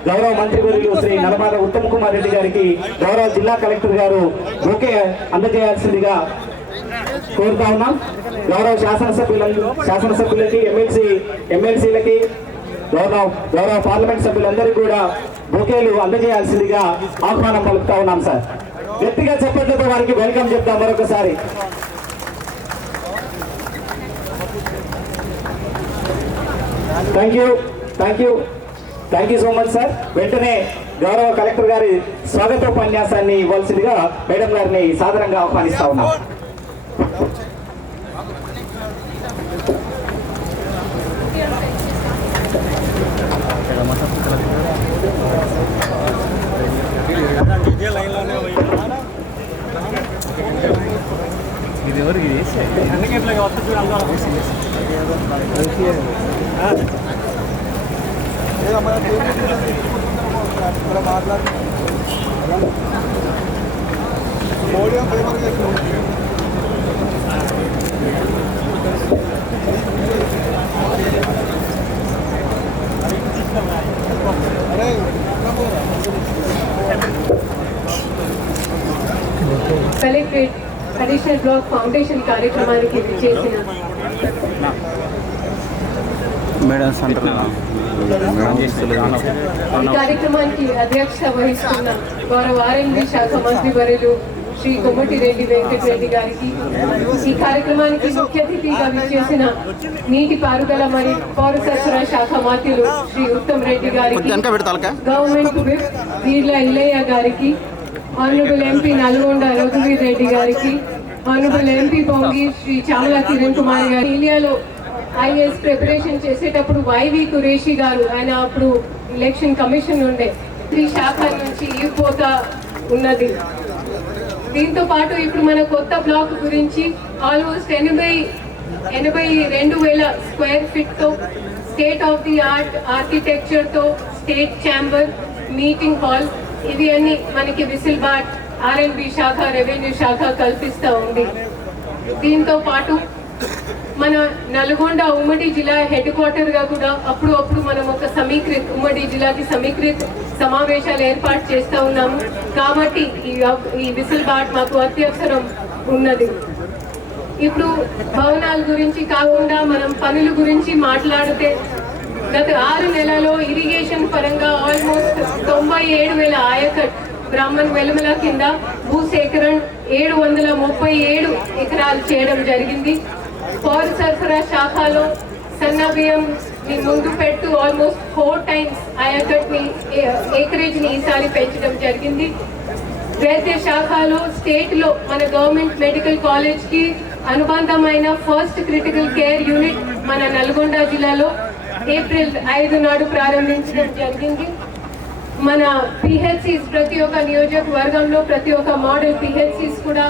గౌరవ మంత్రివర్యులు శ్రీ నలమాల ఉత్తమ్ కుమార్ రెడ్డి గారికి గౌరవ జిల్లా కలెక్టర్ గారు బొకే అందజేయాల్సిందిగా కోరుతా ఉన్నాం. గౌరవ శాసనసభ్యులకి, ఎమ్మెల్సీలకి, గౌరవ పార్లమెంట్ సభ్యులందరికీ కూడా బొకేలు అందజేయాల్సిందిగా ఆహ్వానం పలుకుతా ఉన్నాం సార్. గట్టిగా చెప్పట్లతో వారికి వెల్కమ్ చెప్తాం మరొకసారి. Thank you, thank you, thank you so much sir. వెంటనే గౌరవ కలెక్టర్ గారి స్వాగతోపన్యాసాన్ని ఇవ్వాల్సిందిగా మేడం గారిని సాదరంగా ఆహ్వానిస్తా ఉన్నాం. ఇది ఎవరికి అందుకే ఇట్లా వస్తుంది మాట్లాడు కలెక్టరేట్ అడిషనల్ బ్లాక్ ఫౌండేషన్ కార్యక్రమానికి చేసిన ఈ కార్యక్రమానికి అధ్యక్షత వహిస్తున్న గౌరవ ఆర్ఎండ్బి శాఖ మంత్రి వర్యులు శ్రీ కోమటిరెడ్డి వెంకటరెడ్డి గారికి, ఈ కార్యక్రమానికి ముఖ్య అతిథిగా విచ్చేసిన నీటిపారుదల మరియు పౌర సరఫరా శాఖ మంత్రులు శ్రీ ఉత్తమ్ రెడ్డి గారికి, గవర్నమెంట్ విప్ వీర్ల ఇల్లయ్య గారికి, ఆనరబుల్ ఎంపీ నల్గొండ రఘువీర్ రెడ్డి గారికి, ఆనరబుల్ ఎంపీ పొంగి శ్రీ చామల కిరణ్ కుమార్ గారి, ఇండియాలో ఐఏఎస్ ప్రిపరేషన్ చేసేటప్పుడు వైవి కురేషి గారు, ఆయన అప్పుడు ఎలక్షన్ కమిషన్ ఉండే, ఈ శాఖల నుంచి ఇవ్వబోతా ఉన్నది. దీంతో పాటు ఇప్పుడు మన కొత్త బ్లాక్ గురించి ఆల్మోస్ట్ 82,000 స్క్వేర్ ఫీట్తో స్టేట్ ఆఫ్ ది ఆర్ట్ ఆర్కిటెక్చర్తో స్టేట్ ఛాంబర్, మీటింగ్ హాల్, ఇవి అన్ని మనకి విసిల్బాట్ ఆర్ఎండ్బి శాఖ, రెవెన్యూ శాఖ కల్పిస్తూ ఉంది. దీంతో పాటు మన నల్గొండ ఉమ్మడి జిల్లా హెడ్ క్వార్టర్గా కూడా అప్పుడు మనం ఒక ఉమ్మడి జిల్లాకి సమీకృత సమావేశాలు ఏర్పాటు చేస్తూ ఉన్నాము. కాబట్టి ఈ విసులుబాటు మాకు అత్యవసరం ఉన్నది. ఇప్పుడు భవనాల గురించి కాకుండా మనం పనుల గురించి మాట్లాడితే గత 6 నెలల్లో ఇరిగేషన్ పరంగా ఆల్మోస్ట్ 97,000 ఆయకట్ బ్రాహ్మణ్ వెలుమల కింద భూసేకరణ 737 ఎకరాలు చేయడం జరిగింది. పౌర సరఫరా శాఖలో సన్న బియ్యం ముందు పెట్టు ఆల్మోస్ట్ 4 times ఆయకట్ ని ఏకరేజ్ ని ఈసారి పెంచడం జరిగింది. వైద్య శాఖలో స్టేట్ లో మన గవర్నమెంట్ మెడికల్ కాలేజ్ కి అనుబంధమైన ఫస్ట్ క్రిటికల్ కేర్ యూనిట్ మన నల్గొండ జిల్లాలో ఏప్రిల్ 5 నాడు ప్రారంభించడం జరిగింది. మన పిహెచ్సిస్ ప్రతి ఒక్క నియోజకవర్గంలో ప్రతి ఒక్క మోడల్ పిహెచ్సిస్ కూడా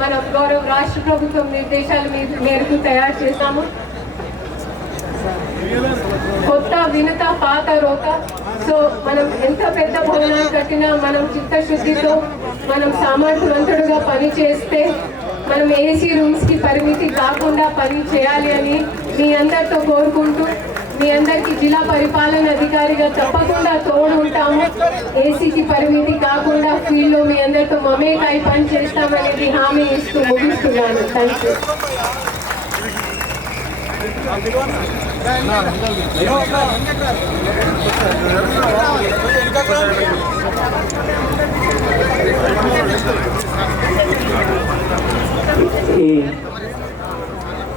మన గౌరవ రాష్ట్ర ప్రభుత్వం నిర్దేశాల మేరకు తయారు చేశాము. కొత్త వినత పాత రోత. సో మనం ఎంత పెద్ద భవనాలు కట్టినా మనం చిత్తశుద్ధితో మనం సామర్థ్యవంతుడుగా పని చేస్తే మనం ఏసీ రూమ్స్ కి పరిమితి కాకుండా పని చేయాలి అని మీ అందరితో కోరుకుంటూ మీ అందరికీ జిల్లా పరిపాలన అధికారిగా తప్పకుండా తోడు ఉంటాము. ఏసీకి పరిమితి కాకుండా ఫీల్డ్ లో మీ అందరితో మమేకై పని చేస్తామనేది హామీ ఇస్తూ ముగిస్తున్నాను. Thank you.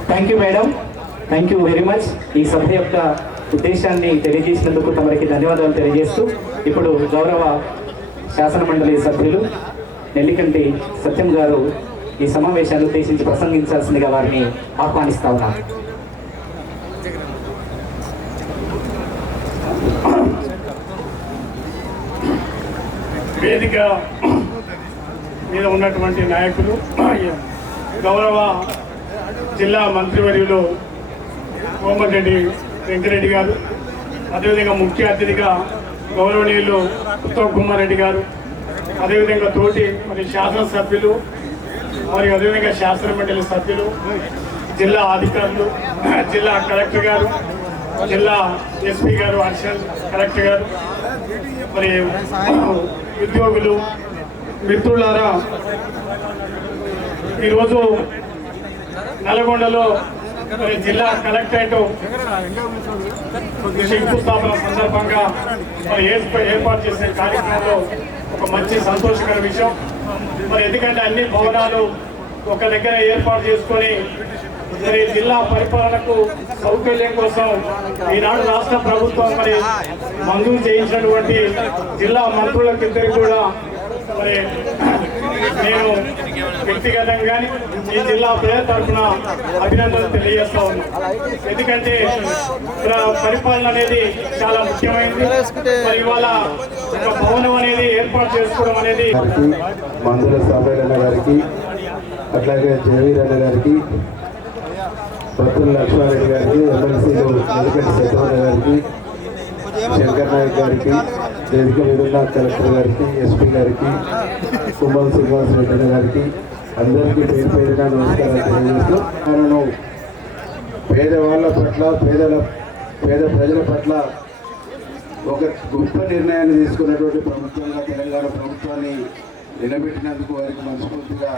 Thank you madam, thank you very much. ఈ సభ యొక్క ఉద్దేశాన్ని తెలియజేసినందుకు తమరికి ధన్యవాదాలు తెలియజేస్తూ ఇప్పుడు గౌరవ శాసన మండలి సభ్యులు నెల్లికంటి సత్యం గారు ఈ సమావేశాన్ని ఉద్దేశించి ప్రసంగించాల్సిందిగా వారిని ఆహ్వానిస్తా ఉన్నారు. వేదిక మీద ఉన్నటువంటి నాయకులు, గౌరవ జిల్లా మంత్రివర్యులు కోమటిరెడ్డి వెంకరెడ్డి గారు, అదేవిధంగా ముఖ్య అతిథిగా గౌరవనీయులు ఉత్తమ్ కుమార్ రెడ్డి గారు, అదేవిధంగా తోటి శాసనసభ్యులు మరియు అదేవిధంగా శాసన మండలి సభ్యులు, జిల్లా అధికారులు, జిల్లా కలెక్టర్ గారు, జిల్లా ఎస్పీ గారు, అడిషనల్ కలెక్టర్ గారు, మరి ఉద్యోగులు, మిత్రులారా, ఈరోజు నల్గొండలో మరి జిల్లా కలెక్టరేట్ శంకుస్థాపన సందర్భంగా మరి ఏర్పాటు చేసిన కార్యక్రమంలో ఒక మంచి సంతోషకర విషయం. మరి ఎందుకంటే అన్ని భవనాలు ఒక దగ్గర ఏర్పాటు చేసుకొని మరి జిల్లా పరిపాలనకు సౌకర్యం కోసం ఈనాడు రాష్ట్ర ప్రభుత్వం మరి మంజూరు చేయించినటువంటి జిల్లా మంత్రులకిద్దరికి కూడా మరి నేను వ్యక్తిగతంగా కానీ ఈ జిల్లా ప్రజల తరఫున అభినందనలు తెలియజేస్తా ఉన్నాను. ఎందుకంటే పరిపాలన అనేది చాలా ముఖ్యమైనది. మరి ఇవాళ ఒక భవనం అనేది ఏర్పాటు చేసుకోవడం అనేది మందుల సాంబయ్య గారికి, అట్లాగే జయవీర్ అన్న గారికి, భక్తుల లక్ష్మారెడ్డి గారికి, ఎమ్మెల్సీలు నెల్లికంటి సత్యనారాయణ గారికి, శంకర్ నాయక్ గారికి, వేదిక మీద కలెక్టర్ గారికి, ఎస్పీ గారికి, కుమ్మల్ శ్రీనివాస రెడ్డి గారికి అందరికీ పేరు పేరుగా నమస్కారాలు తెలియజేస్తూ, మనను పేదవాళ్ళ పట్ల పేద ప్రజల పట్ల ఒక గొప్ప నిర్ణయాన్ని తీసుకున్నటువంటి ప్రభుత్వంగా తెలంగాణ ప్రభుత్వాన్ని నిలబెట్టినందుకు వారికి మనస్ఫూర్తిగా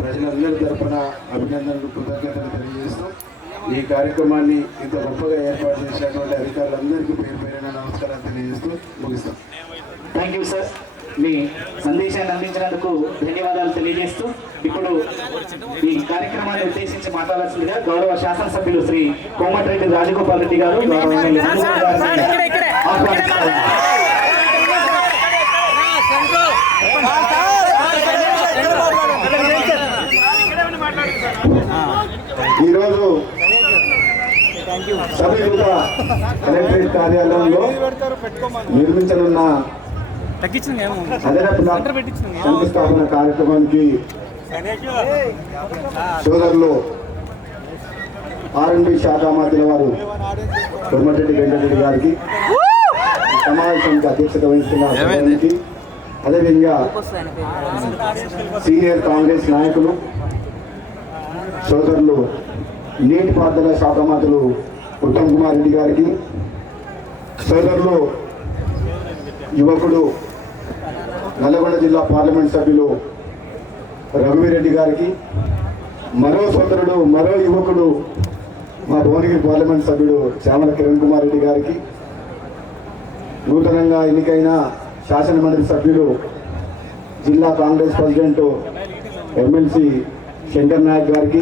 ప్రజలందరి తరఫున అభినందనలు, కృతజ్ఞతలు తెలియజేస్తూ ఈ కార్యక్రమాన్ని ఇంత గొప్పగా ఏర్పాటు చేసినటువంటి అధికారులందరికీ పేరు పేరున నమస్కారాలు తెలియజేస్తూ ముగిస్తాం. Thank you sir. మీ సందేశాన్ని అందించినందుకు ధన్యవాదాలు తెలియజేస్తూ ఇప్పుడు ఈ కార్యక్రమాన్ని ఉద్దేశించి మాట్లాడాల్సిందిగా గౌరవ శాసనసభ్యులు శ్రీ కోమటిరెడ్డి రాజగోపాల్ రెడ్డి గారు ఈరోజు సమీకృత కలెక్టరేట్ కార్యాలయంలో నిర్మించనున్న అదనపు శంకుస్థాపన కార్యక్రమానికి సోదరులు R&B శాఖ మంత్రి వారు కోమటిరెడ్డి వెంకటరెడ్డి గారికి, సమావేశానికి అధ్యక్షత వహిస్తున్న అదేవిధంగా సీనియర్ కాంగ్రెస్ నాయకులు, సోదరులు నీటిపారుదల శాఖ మంత్రులు ఉత్తమ్ కుమార్ రెడ్డి గారికి, సోదరులు యువకుడు నల్లగొండ జిల్లా పార్లమెంట్ సభ్యులు రఘువీరెడ్డి గారికి, మరో సోదరుడు మరో యువకుడు మా భువనగిరి పార్లమెంట్ సభ్యుడు శ్యామల కిరణ్ కుమార్ రెడ్డి గారికి, నూతనంగా ఎన్నికైన శాసనమండలి సభ్యులు జిల్లా కాంగ్రెస్ ప్రెసిడెంట్ ఎమ్మెల్సీ శంకర్ నాయక్ గారికి,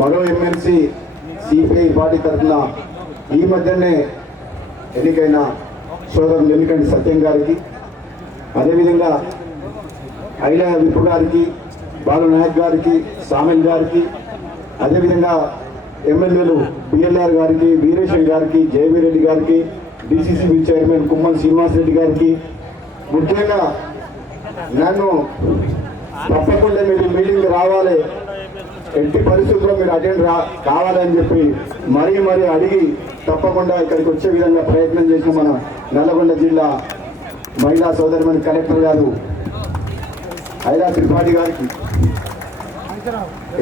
మరో ఎమ్మెల్సీ సిపిఐ పార్టీ తరఫున ఈ మధ్యనే ఎన్నికైన సోదరులు ఎన్నికంటి సత్యం గారికి, అదేవిధంగా ఐలా విప్పు గారికి, బాలు నాయక్ గారికి, సామెల్ గారికి, అదేవిధంగా ఎమ్మెల్యేలు బిఎల్ఆర్ గారికి, వీరేశం గారికి, జయవీరెడ్డి గారికి, డిసిసిబి చైర్మన్ కుమ్మం శ్రీనివాసరెడ్డి గారికి, ముఖ్యంగా నన్ను తప్పకుండా మీరు మీటింగ్ రావాలి, ఎట్టి పరిస్థితుల్లో మీరు అటెండ్ కావాలని చెప్పి మరీ అడిగి తప్పకుండా ఇక్కడికి వచ్చే విధంగా ప్రయత్నం చేసిన మన నల్లగొండ జిల్లా మహిళా సోదరిమణి కలెక్టర్ గారు ఐలా త్రిపాఠి గారికి,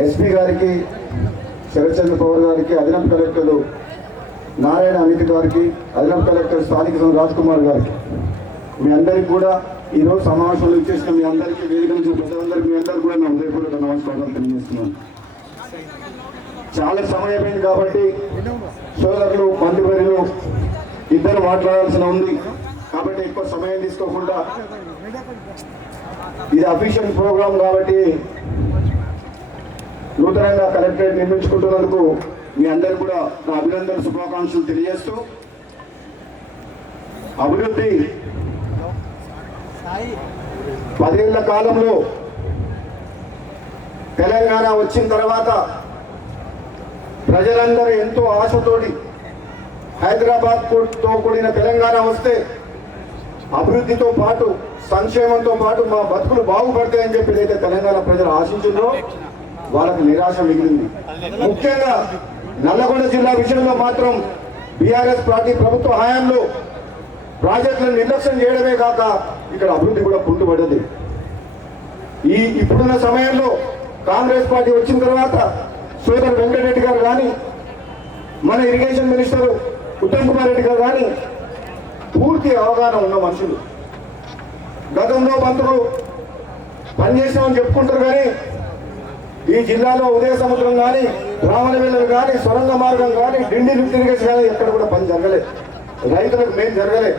ఎస్పీ గారికి, శరత్చంద్ర పవర్ గారికి, అదనపు కలెక్టర్లు నారాయణ అమిత్ గారికి, అదనపు కలెక్టర్ స్థానిక రాజ్ కుమార్ గారికి, మీ అందరికీ కూడా ఈరోజు సమావేశంలో ఇచ్చేసిన మీ అందరికీ వేదిక నుంచి ప్రజలందరికీ మీ అందరికీ కూడా నా హృదయపూర్వక నమస్కారాలు తెలియజేస్తున్నాను. చాలా సమయం అయింది కాబట్టి సోదరులు మంత్రివర్యులు ఇద్దరు మాట్లాడాల్సిన ఉంది కాబట్టి ఎక్కువ సమయం తీసుకోకుండా, ఇది అఫీషియల్ ప్రోగ్రాం కాబట్టి నూతనంగా కలెక్టరేట్ నిర్మించుకుంటున్నందుకు మీ అందరికీ కూడా నా అభినందన శుభాకాంక్షలు తెలియజేస్తూ, అభివృద్ధి 10 ఏళ్ల కాలంలో తెలంగాణ వచ్చిన తర్వాత ప్రజలందరూ ఎంతో ఆశతోటి హైదరాబాద్తో కూడిన తెలంగాణ వస్తే అభివృద్ధితో పాటు సంక్షేమంతో పాటు మా బతుకులు బాగుపడతాయని చెప్పి ఏదైతే తెలంగాణ ప్రజలు ఆశించిందో వాళ్ళకు నిరాశ మిగిలింది. ముఖ్యంగా నల్లగొండ జిల్లా విషయంలో మాత్రం బీఆర్ఎస్ పార్టీ ప్రభుత్వ హయాంలో ప్రాజెక్టులను నిర్లక్ష్యం చేయడమే కాక ఇక్కడ అభివృద్ధి కూడా కుంటుపడ్డది. ఇప్పుడున్న సమయంలో కాంగ్రెస్ పార్టీ వచ్చిన తర్వాత సోదరు వెంకటరెడ్డి గారు కానీ, మన ఇరిగేషన్ మినిస్టర్ ఉత్తమ్ కుమార్ రెడ్డి గారు కానీ పూర్తి అవగాహన ఉన్న మనుషులు. గతంలో మంత్రులు పనిచేసామని చెప్పుకుంటారు కానీ ఈ జిల్లాలో ఉదయ సముద్రం కానీ, రామనవెల్లులు కానీ, సొరంగ మార్గం కానీ, డిండి లిఫ్ట్ ఇరిగేషన్ కానీ ఎక్కడ కూడా పని జరగలేదు, రైతులకు మేలు జరగలేదు.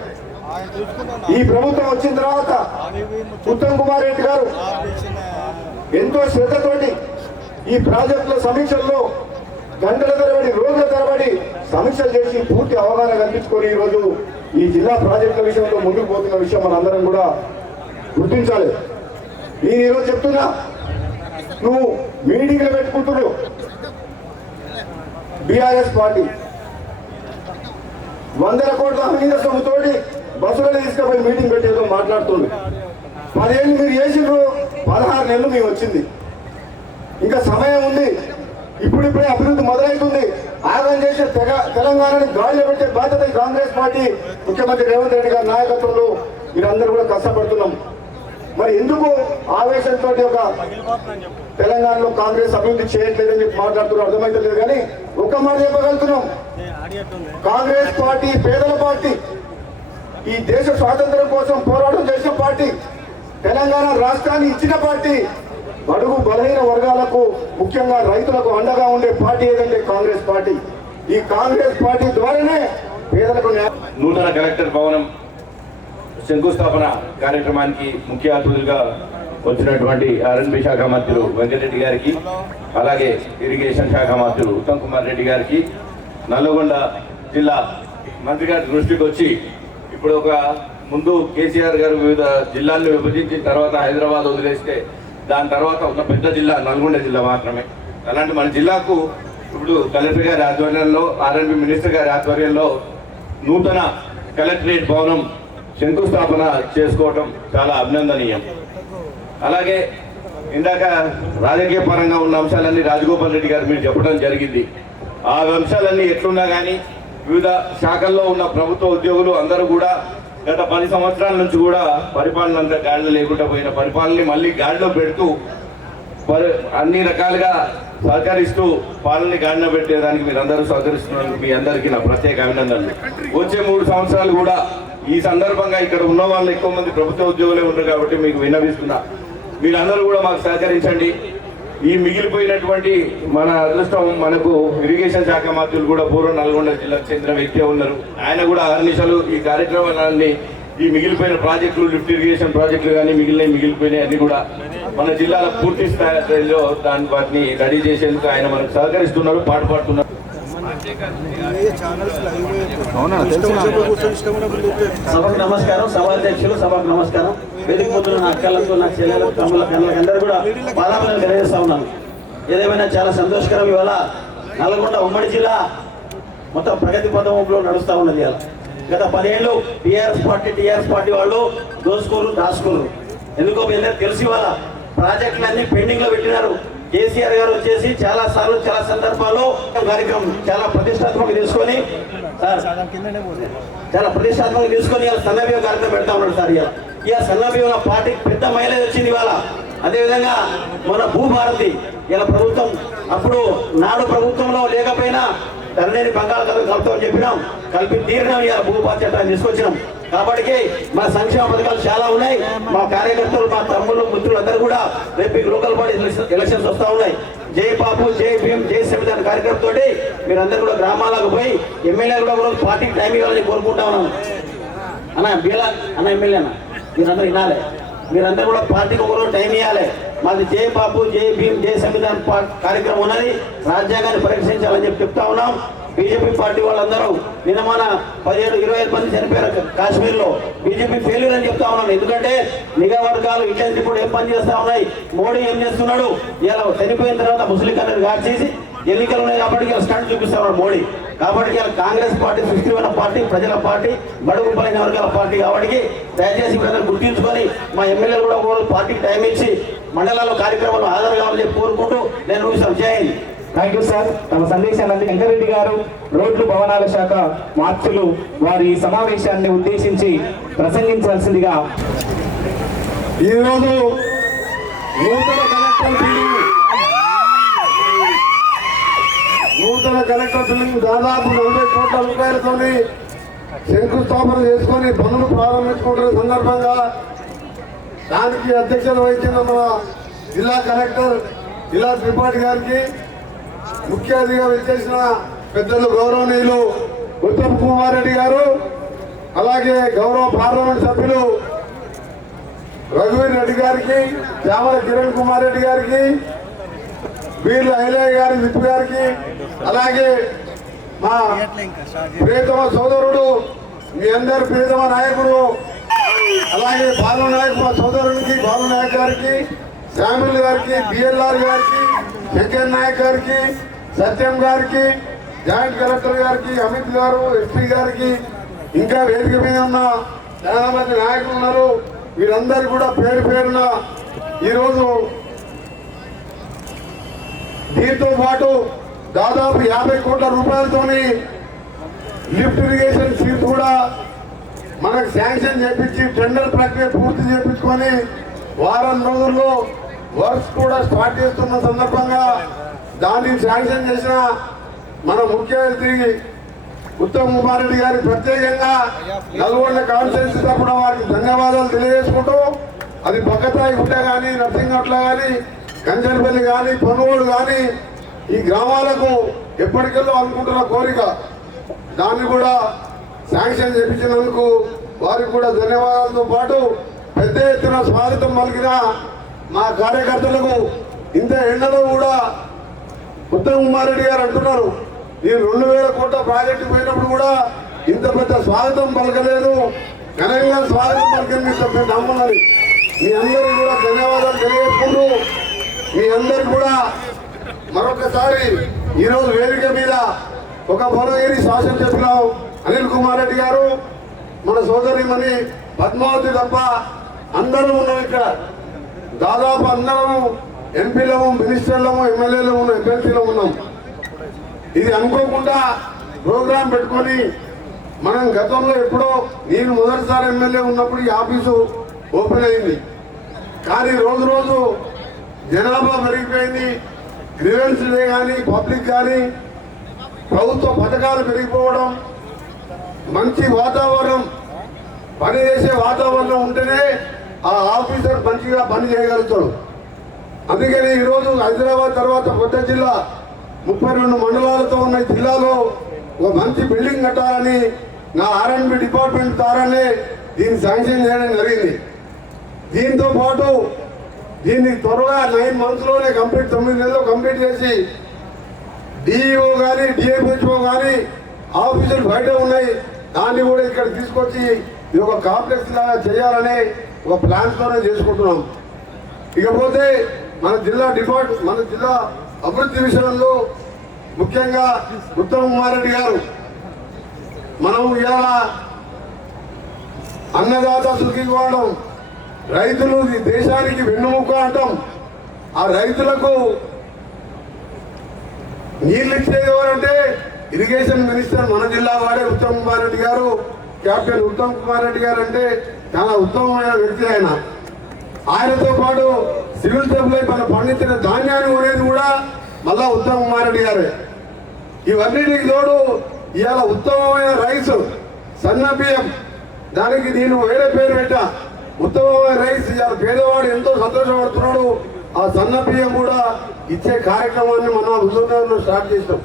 ఈ ప్రభుత్వం వచ్చిన తర్వాత ఉత్తమ్ కుమార్ రెడ్డి గారు ఎంతో శ్రద్ధతోటి ఈ ప్రాజెక్టుల సమీక్షల్లో గంటల తరబడి రోజుల తరబడి సమీక్షలు చేసి పూర్తి అవగాహన కల్పించుకొని ఈరోజు ఈ జిల్లా ప్రాజెక్టుల విషయంలో ముందుకు పోతున్న విషయం మనందరం కూడా గుర్తించాలి. నేను ఈరోజు చెప్తున్నా, నువ్వు మీటింగ్లు పెట్టుకుంటున్నావు బీఆర్ఎస్ పార్టీ 100 కోట్ల అవినీతి సొమ్ముతోటి బస్సులను తీసుకుపోయి మీటింగ్ పెట్టేదో మాట్లాడుతుండ్రు. 10 ఏళ్ళు మీరు చేసిండ్రు, 16 నెలలు మేము వచ్చింది, ఇంకా సమయం ఉంది. ఇప్పుడిప్పుడే అభివృద్ధి మొదలవుతుంది. ఆగం చేసే తెలంగాణని గాలిలో పెట్టే బాధ్యత కాంగ్రెస్ పార్టీ ముఖ్యమంత్రి రేవంత్ రెడ్డి గారి నాయకత్వంలో మీరందరూ కూడా కష్టపడుతున్నాం. మరి ఎందుకు ఆవేశంతో ఒక తెలంగాణలో కాంగ్రెస్ అభివృద్ధి చేయట్లేదని చెప్పి మాట్లాడుతున్నారు అర్థమైతలేదు. కానీ ఒక్క మాట చెప్పగలుగుతున్నాం, కాంగ్రెస్ పార్టీ పేదల పార్టీ, ఈ దేశ స్వాతంత్ర్యం కోసం పోరాటం చేసిన పార్టీ, తెలంగాణ రాష్ట్రాన్ని ఇచ్చిన పార్టీ, బడుగు బలహీన వర్గాలకు ముఖ్యంగా రైతులకు అండగా ఉండే పార్టీ ఏదంటే కాంగ్రెస్ పార్టీ. ఈ కాంగ్రెస్ పార్టీ ద్వారానే పేదలకు నూతన కలెక్టర్ భవనం శంకుస్థాపన కార్యక్రమానికి ముఖ్య అతిథులుగా వచ్చినటువంటి ఆర్ఎన్బి శాఖ మంత్రులు వెంకటరెడ్డి గారికి, అలాగే ఇరిగేషన్ శాఖ మంత్రులు ఉత్తమ్ కుమార్ రెడ్డి గారికి, నల్లగొండ జిల్లా మంత్రి గారి దృష్టికి వచ్చి ఇప్పుడు ఒక ముందు కేసీఆర్ గారు వివిధ జిల్లాలను విభజించిన తర్వాత హైదరాబాద్ వదిలేస్తే దాని తర్వాత ఉన్న పెద్ద జిల్లా నల్గొండ జిల్లా మాత్రమే. అలాంటి మన జిల్లాకు ఇప్పుడు కలెక్టర్ గారి ఆధ్వర్యంలో, ఆర్ఎన్బి మినిస్టర్ గారి ఆధ్వర్యంలో నూతన కలెక్టరేట్ భవనం శంకుస్థాపన చేసుకోవటం చాలా అభినందనీయం. అలాగే ఇందాక రాజకీయ పరంగా ఉన్న అంశాలన్నీ రాజగోపాల్ రెడ్డి గారు మీరు చెప్పడం జరిగింది. ఆ అంశాలన్నీ ఎట్లున్నా కానీ వివిధ శాఖల్లో ఉన్న ప్రభుత్వ ఉద్యోగులు అందరూ కూడా గత 10 సంవత్సరాల నుంచి కూడా పరిపాలన అంతా గాడిలో లేకుండా పోయిన పరిపాలనని మళ్ళీ గాడిలో పెడుతూ అన్ని రకాలుగా సహకరిస్తూ పాలనని గాడిన పెట్టేదానికి మీరందరూ సహకరిస్తున్నందుకు మీ అందరికీ నా ప్రత్యేక అభినందనలు. వచ్చే 3 సంవత్సరాలు కూడా ఈ సందర్భంగా ఇక్కడ ఉన్న వాళ్ళు ఎక్కువ మంది ప్రభుత్వ ఉద్యోగులే ఉన్నారు కాబట్టి మీకు విన్నవిస్తున్నా, మీరందరూ కూడా మాకు సహకరించండి. ఈ మిగిలిపోయినటువంటి మన అదృష్టం, మనకు ఇరిగేషన్ శాఖ మంత్రులు కూడా పూర్వ నల్గొండ జిల్లాకు చెందిన వ్యక్తి ఉన్నారు. ఆయన కూడా అహర్నిశలు ఈ కార్యక్రమాన్ని, ఈ మిగిలిపోయిన ప్రాజెక్టులు, లిఫ్ట్ ఇరిగేషన్ ప్రాజెక్టులు కానీ మిగిలిపోయినాయి అన్ని కూడా మన జిల్లాలో పూర్తి స్థాయిలో వాటిని రెడీ చేసేందుకు ఆయన మనకు సహకరిస్తున్నారు, పాటుపడుతున్నారు. సభకు నమస్కారం, సభాధ్యక్షులు సభకు నమస్కారం. వేదిక ముందు నా అక్కలకు, నా చెల్లెలకు, తమ్ములకు, అన్నలకు అందరూ కూడా పాదాలను తెలియజేస్తా ఉన్నాను. ఏదేమైనా చాలా సంతోషకరం. ఇవాళ నల్గొండ ఉమ్మడి జిల్లా మొత్తం ప్రగతి పథంలో నడుస్తూ ఉన్నది. ఇవాళ గత 10 ఏళ్ళు టీఆర్ఎస్ పార్టీ వాళ్ళు దోసుకోరు, దాచుకోరు. ఎందుకో మీ అందరూ తెలిసి వాళ్ళ ప్రాజెక్టులన్నీ పెండింగ్ లో పెట్టినారు. కేసీఆర్ గారు వచ్చేసి చాలా సార్లు, చాలా సందర్భాల్లో కార్యక్రమం చాలా ప్రతిష్టాత్మకంగా తీసుకొని సన్నబియ్యం కార్యక్రమం పెడతా ఉన్నాడు సార్. ఇవాళ సన్నబియ్యంలో పార్టీకి పెద్ద మైలేజ్ వచ్చింది ఇవాళ. అదేవిధంగా మన భూభారతి ఇలా ప్రభుత్వం, అప్పుడు నాడు ప్రభుత్వంలో లేకపోయినా ధరణిని బంగాళాఖాతం కలుపుతామని చెప్పినాం, కలిపి తీరినాం. ఇలా భూభారతి చట్టాన్ని తీసుకొచ్చినాం. కాబట్టి మా సంక్షేమ పథకాలు చాలా ఉన్నాయి. మా కార్యకర్తలు, మా తమ్ముళ్ళు, మిత్రులు అందరూ కూడా రేపు లోకల్ బాడీ ఎలక్షన్స్ వస్తూ ఉన్నాయి. జై బాబు, జై భీమ్, జై సంవిధాన కార్యక్రమంతో మీరందరూ కూడా గ్రామాలకు పోయి ఎమ్మెల్యే కూడా పార్టీకి టైం ఇవ్వాలని కోరుకుంటా ఉన్నాను. అన్న ఎమ్మెల్యే అన్న మీరందరూ వినాలి, మీరందరూ కూడా పార్టీకి ఒకరోజు టైం ఇవ్వాలి. మాది జై బాబు, జై భీమ్, జై సంవిధాన్ కార్యక్రమం ఉన్నది. రాజ్యాంగాన్ని పరీక్షించాలని చెప్తా ఉన్నాం. బీజేపీ పార్టీ వాళ్ళందరూ నిన్న మన 17-20 మంది చనిపోయారు కాశ్మీర్లో. బీజేపీ ఫెయిల్యూర్ అని చెప్తా ఉన్నాను. ఎందుకంటే నిఘా వర్గాలు ఇంటెలిజెన్స్ ఇప్పుడు ఏం పని చేస్తా ఉన్నాయి, మోడీ ఏం చేస్తున్నాడు, ఇలా చనిపోయిన తర్వాత ముస్లిం కన్నది గాడ్ చేసి ఎన్నికలు ఉన్నాయి కాబట్టి ఇలా స్టాండ్ చూపిస్తా ఉన్నాడు మోడీ. కాబట్టి ఇలా కాంగ్రెస్ పార్టీ సుస్థిరమైన పార్టీ, ప్రజల పార్టీ, బడుగు బలైన వర్గాల పార్టీ. కాబట్టి దయచేసి ప్రజలు గుర్తించుకొని మా ఎమ్మెల్యేలు కూడా ఒకరోజు పార్టీకి టైం ఇచ్చి మండలాల్లో కార్యక్రమాలు హాజరు కావాలని చెప్పి కోరుకుంటూ నేను ముగిస్తాను. జై హింద్. Thank you sir. తమ సందేశాన్ని వెంకరెడ్డి గారు, రోడ్లు భవనాల శాఖ మార్చులు, వారి ఈ సమావేశాన్ని ఉద్దేశించి ప్రసంగించాల్సిందిగా. ఈరోజు నూతన కలెక్టర్ బిల్డింగ్ దాదాపు 40 కోట్ల రూపాయలతో శంకుస్థాపన చేసుకొని పనులు ప్రారంభించుకుంటున్న సందర్భంగా దానికి అధ్యక్షత వహించిన మన జిల్లా కలెక్టర్ జిల్లా త్రిపాఠి గారికి, ముఖ్య అతిథిగా విచ్చేసిన పెద్దలు గౌరవనీయులు ఉత్తమ్ కుమార్ రెడ్డి గారు, అలాగే గౌరవ పార్లమెంట్ సభ్యులు రఘువీర్ రెడ్డి గారికి, చామల కిరణ్ కుమార్ రెడ్డి గారికి, వీర్ల ఐలయ్య గారి విప్ గారికి, అలాగే మా ప్రియతమ సోదరుడు, మీ అందరి ప్రియతమ నాయకుడు, అలాగే బాలు నాయక్ మా సోదరునికి బాలు నాయక్ గారికి, శామిల్ గారికి, బిఎల్ఆర్ గారికి, శంకర్ నాయక్ గారికి, సత్యం గారికి, జాయింట్ కలెక్టర్ గారికి, అమిత్ గారు, ఎస్పీ గారికి, ఇంకా వేదిక మీద ఉన్న చాలా మంది నాయకులు ఉన్నారు. వీరందరూ కూడా పేరు పేరున ఈరోజు దీంతో పాటు దాదాపు 50 కోట్ల రూపాయలతోని లిఫ్ట్ ఇరిగేషన్ సీట్ కూడా మనకు శాంక్షన్ చేపించి టెండర్ ప్రక్రియ పూర్తి చేపించుకొని వారం రోజుల్లో వర్క్స్ కూడా స్టార్ట్ చేస్తున్న సందర్భంగా దాన్ని శాంక్షన్ చేసిన మన ముఖ్య అతిథి ఉత్తమ్ కుమార్ రెడ్డి గారి ప్రత్యేకంగా నల్గొండ కాన్స్టిట్యున్సీ తరపున వారికి ధన్యవాదాలు తెలియజేసుకుంటూ, అది బక్కతాయి గుట్ట కానీ, నర్సింగట్ల కానీ, కంచనపల్లి కానీ, పనుగోడు కానీ ఈ గ్రామాలకు ఎప్పటికెళ్ళో అనుకుంటున్న కోరిక, దాన్ని కూడా శాంక్షన్ చేయించినందుకు వారికి కూడా ధన్యవాదాలతో పాటు పెద్ద ఎత్తున స్వాగతం పలికిన మా కార్యకర్తలకు, ఇంత ఎండలో కూడా ఉత్తమ్ కుమార్ రెడ్డి గారు అంటున్నారు ఈ 2000 కోట్ల ప్రాజెక్టు పోయినప్పుడు కూడా ఇంత పెద్ద స్వాగతం పలకలేదు, ఘనంగా స్వాగతం పలికింది ఇంత పెద్ద అమ్మని. మీ అందరికీ కూడా ధన్యవాదాలు తెలియజేసుకుంటూ, మీ అందరికి కూడా మరొకసారి ఈరోజు వేదిక మీద ఒక భువనగిరి శాసనసభ్యులు అనిల్ కుమార్ రెడ్డి గారు, మన సోదరిమణి పద్మావతి తప్ప అందరూ ఉన్నాం ఇక్కడ. దాదాపు అందరము ఎంపీలము, మినిస్టర్లము, ఎమ్మెల్యేలు ఉన్నాం, ఎమ్మెల్సీలో ఉన్నాం. ఇది అనుకోకుండా ప్రోగ్రాం పెట్టుకొని మనం గతంలో ఎప్పుడో నేను మొదటిసారి ఎమ్మెల్యే ఉన్నప్పుడు ఈ ఆఫీసు ఓపెన్ అయింది. కానీ రోజు రోజు జనాభా పెరిగిపోయింది, గ్రీవెన్స్లే కానీ పబ్లిక్ కానీ ప్రభుత్వ పథకాలు పెరిగిపోవడం, మంచి వాతావరణం, పనిచేసే వాతావరణం ఉంటేనే ఆ ఆఫీసర్ మంచిగా పని చేయగలుగుతాడు. అందుకని ఈరోజు హైదరాబాద్ తర్వాత కొత్త జిల్లా 32 మండలాలతో ఉన్న జిల్లాలో ఒక మంచి బిల్డింగ్ కట్టాలని నా R&B డిపార్ట్మెంట్ ద్వారానే దీన్ని శాంక్షన్ చేయడం జరిగింది. దీంతో పాటు దీన్ని త్వరగా 9 మంత్స్లోనే కంప్లీట్ 9 నెలల్లో కంప్లీట్ చేసి డిఈఓ కానీ డిఎఫ్హెచ్ఓ కానీ ఆఫీసులు బయట ఉన్నాయి, దాన్ని కూడా ఇక్కడ తీసుకొచ్చి ఇది ఒక కాంప్లెక్స్ లాగా చేయాలనే ఒక ప్లాన్తోనే చేసుకుంటున్నాం. ఇకపోతే మన జిల్లా అభివృద్ధి విషయంలో ముఖ్యంగా ఉత్తమ్ కుమార్ రెడ్డి గారు, మనం ఇవాళ అన్నదాత సుఖీవాడడం, రైతులు ఈ దేశానికి వెన్నుముక్క అంటాం. ఆ రైతులకు నీళ్ళు ఇచ్చేది ఎవరంటే ఇరిగేషన్ మినిస్టర్ మన జిల్లా వాడే ఉత్తమ్ కుమార్ రెడ్డి గారు. కెప్టెన్ ఉత్తమ్ కుమార్ రెడ్డి గారు అంటే చాలా ఉత్తమమైన వ్యక్తి. ఆయనతో పాటు సివిల్ సప్లై మన పండించిన ధాన్యాన్ని కొనేది కూడా మళ్ళా ఉత్తమ్ కుమార్ రెడ్డి గారే. ఇవన్నిటికి తోడు ఇవాళ ఉత్తమమైన రైస్, సన్న బియ్యం, దానికి నేను వేరే పేరు పెట్టా, ఉత్తమమైన రైస్. ఇవాళ పేదవాడు ఎంతో సంతోషపడుతున్నాడు. ఆ సన్న బియ్యం కూడా ఇచ్చే కార్యక్రమాన్ని మనం హుజూర్నగర్లో స్టార్ట్ చేస్తాం.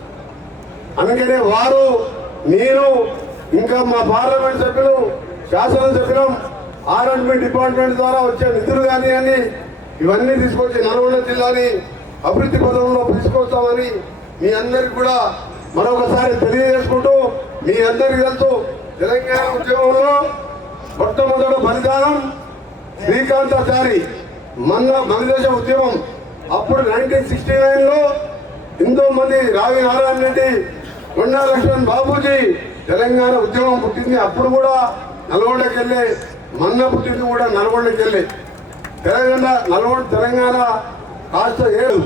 అందుకనే వారు, నేను, ఇంకా మా పార్లమెంట్ సభ్యులు, శాసనసభ్యులం R&B డిపార్ట్మెంట్ ద్వారా వచ్చే నిధులు కానీ ఇవన్నీ తీసుకొచ్చి నల్గొండ జిల్లాని అభివృద్ధి పదంలో తీసుకొస్తామని మీ అందరికి కూడా మరొకసారి తెలియజేసుకుంటూ, మీ అందరికీ తెలుసు తెలంగాణ ఉద్యమంలో మొట్టమొదటి బలిదానం శ్రీకాంతాచారి మనదేశ ఉద్యమం. అప్పుడు 1969లో ఎంతో మంది రావి నారాయణ రెడ్డి, కొండా లక్ష్మణ్ బాబూజీ తెలంగాణ ఉద్యమం పుట్టింది. అప్పుడు కూడా నల్గొండకి వెళ్ళే, మన్న పుట్టింది కూడా నల్గొండకి వెళ్ళే. తెలంగాణ రాష్ట్ర ఏడు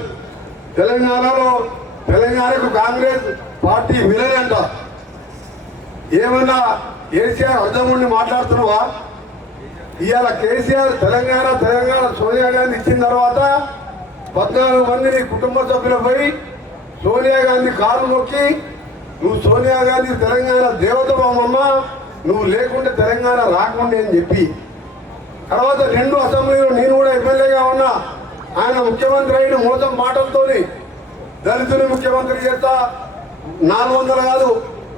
తెలంగాణకు కాంగ్రెస్ పార్టీ విలన్ అంట. ఏమన్నా కేసీఆర్ అర్థం ఉండి మాట్లాడుతున్నావా? ఇవాళ కేసీఆర్ తెలంగాణ సోనియా గాంధీ ఇచ్చిన తర్వాత 14 మందిని కుటుంబ సభ్యులపై సోనియా గాంధీ కాలు మొక్కి, నువ్వు సోనియా గాంధీ తెలంగాణ దేవత బామమ్మ, నువ్వు లేకుంటే తెలంగాణ రాకుండా అని చెప్పి, తర్వాత 2 అసెంబ్లీలో నేను కూడా ఎమ్మెల్యేగా ఉన్నా. ఆయన ముఖ్యమంత్రి అయిన మోసం మాటలతోని దళితుని ముఖ్యమంత్రి చేస్తా 400 కాదు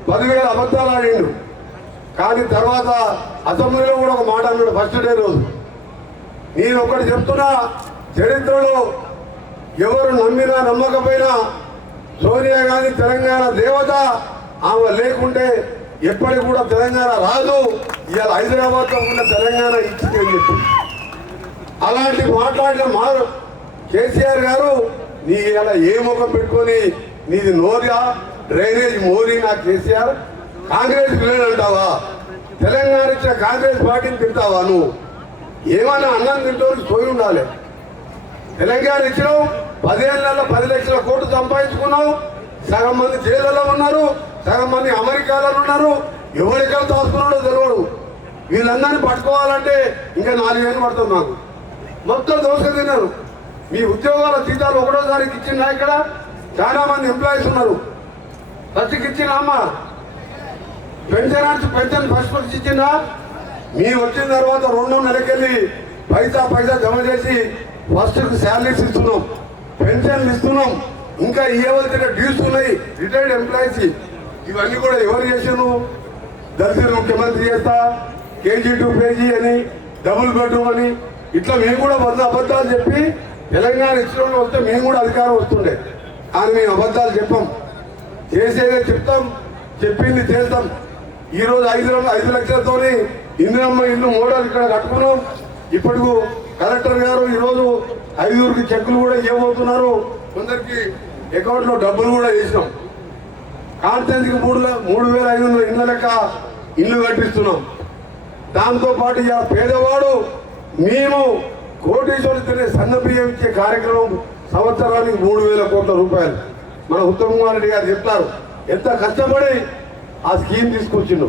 10,000 అబద్ధాలు ఆడిండు. కానీ తర్వాత అసెంబ్లీలో కూడా ఒక మాట అన్నాడు ఫస్ట్ డే రోజు. నేను ఒకటి చెప్తున్నా, చరిత్రలో ఎవరు నమ్మినా నమ్మకపోయినా సోనియా గాంధీ తెలంగాణ దేవత, ఆమె లేకుంటే ఎప్పటికి కూడా తెలంగాణ రాదు. ఇవాళ హైదరాబాద్లో ఉన్న తెలంగాణ ఇచ్చింది అని చెప్పి అలాంటి మాట్లాడిన కేసీఆర్ గారు, నీ ఇలా ఏ ముఖం పెట్టుకొని నీది నోరియా డ్రైనేజ్ మోరీ నా కేసీఆర్, కాంగ్రెస్ విలన్ అంటావా? తెలంగాణ ఇచ్చిన కాంగ్రెస్ పార్టీని తింటావా? నువ్వు ఏమన్నా అన్నం తింటోకి పోయి ఉండాలి. తెలంగాణ ఇచ్చినావు, 10 ఏళ్లలో 10 లక్షల కోట్లు సంపాదించుకున్నావు. సగం మంది జైళ్ళలో ఉన్నారు, సగం మంది అమెరికాలో ఉన్నారు. ఎవరికైనా దాచుకున్నాడో తెలియదు. వీళ్ళందరినీ పట్టుకోవాలంటే ఇంకా 4 ఏళ్ళు పడుతుంది. నాకు మొత్తం దోష తిన్నారు. మీ ఉద్యోగాల జీతాలు ఒకటోసారికి ఇచ్చిందా? ఇక్కడ చాలా మంది ఎంప్లాయీస్ ఉన్నారు. ఫస్ట్కి ఇచ్చిన అమ్మ పెన్షన్ ఫస్ట్ ఇచ్చిందా? మీరు వచ్చిన తర్వాత 2 నెలకెళ్ళి పైసా జమ చేసి ఫస్ట్కి శాలరీస్ ఇస్తున్నాం, పెన్షన్లు ఇస్తున్నాం. ఇంకా ఇవ్వవలసిన డ్యూస్ ఉన్నాయి రిటైర్డ్ ఎంప్లాయీస్. ఇవన్నీ కూడా ఎవరు చేసాను? దళితులు ముఖ్యమంత్రి చేస్తా, KG to PG అని, డబుల్ బెడ్రూమ్ అని, ఇట్లా మేము కూడా 100 అబద్ధాలు చెప్పి తెలంగాణ ఇచ్చిన వస్తే మేము కూడా అధికారం వస్తుండే. కానీ మేము అబద్ధాలు చెప్పాం, చేసేదే చెప్తాం, చెప్పింది చేస్తాం. ఈరోజు 5 లక్షలతోని ఇందిరమ్మ ఇల్లు మోడల్ ఇక్కడ కట్టుకున్నాం. ఇప్పటికు కలెక్టర్ గారు ఈరోజు 5గురికి చెక్కులు కూడా ఇవ్వబోతున్నారు. కొందరికి అకౌంట్లో డబ్బులు కూడా వేసినాం. కాన్స్టెన్సీకి 3,500 ఇళ్ళ లెక్క ఇల్లు కట్టిస్తున్నాం. దాంతోపాటు ఇక పేదవాడు మేము కోటీశ్వరులు తినే సన్న బియ్యం ఇచ్చే కార్యక్రమం సంవత్సరానికి 3,000 కోట్ల రూపాయలు. మన ఉత్తమ్ కుమార్ రెడ్డి గారు చెప్తారు ఎంత కష్టపడి ఆ స్కీమ్ తీసుకొచ్చిండు.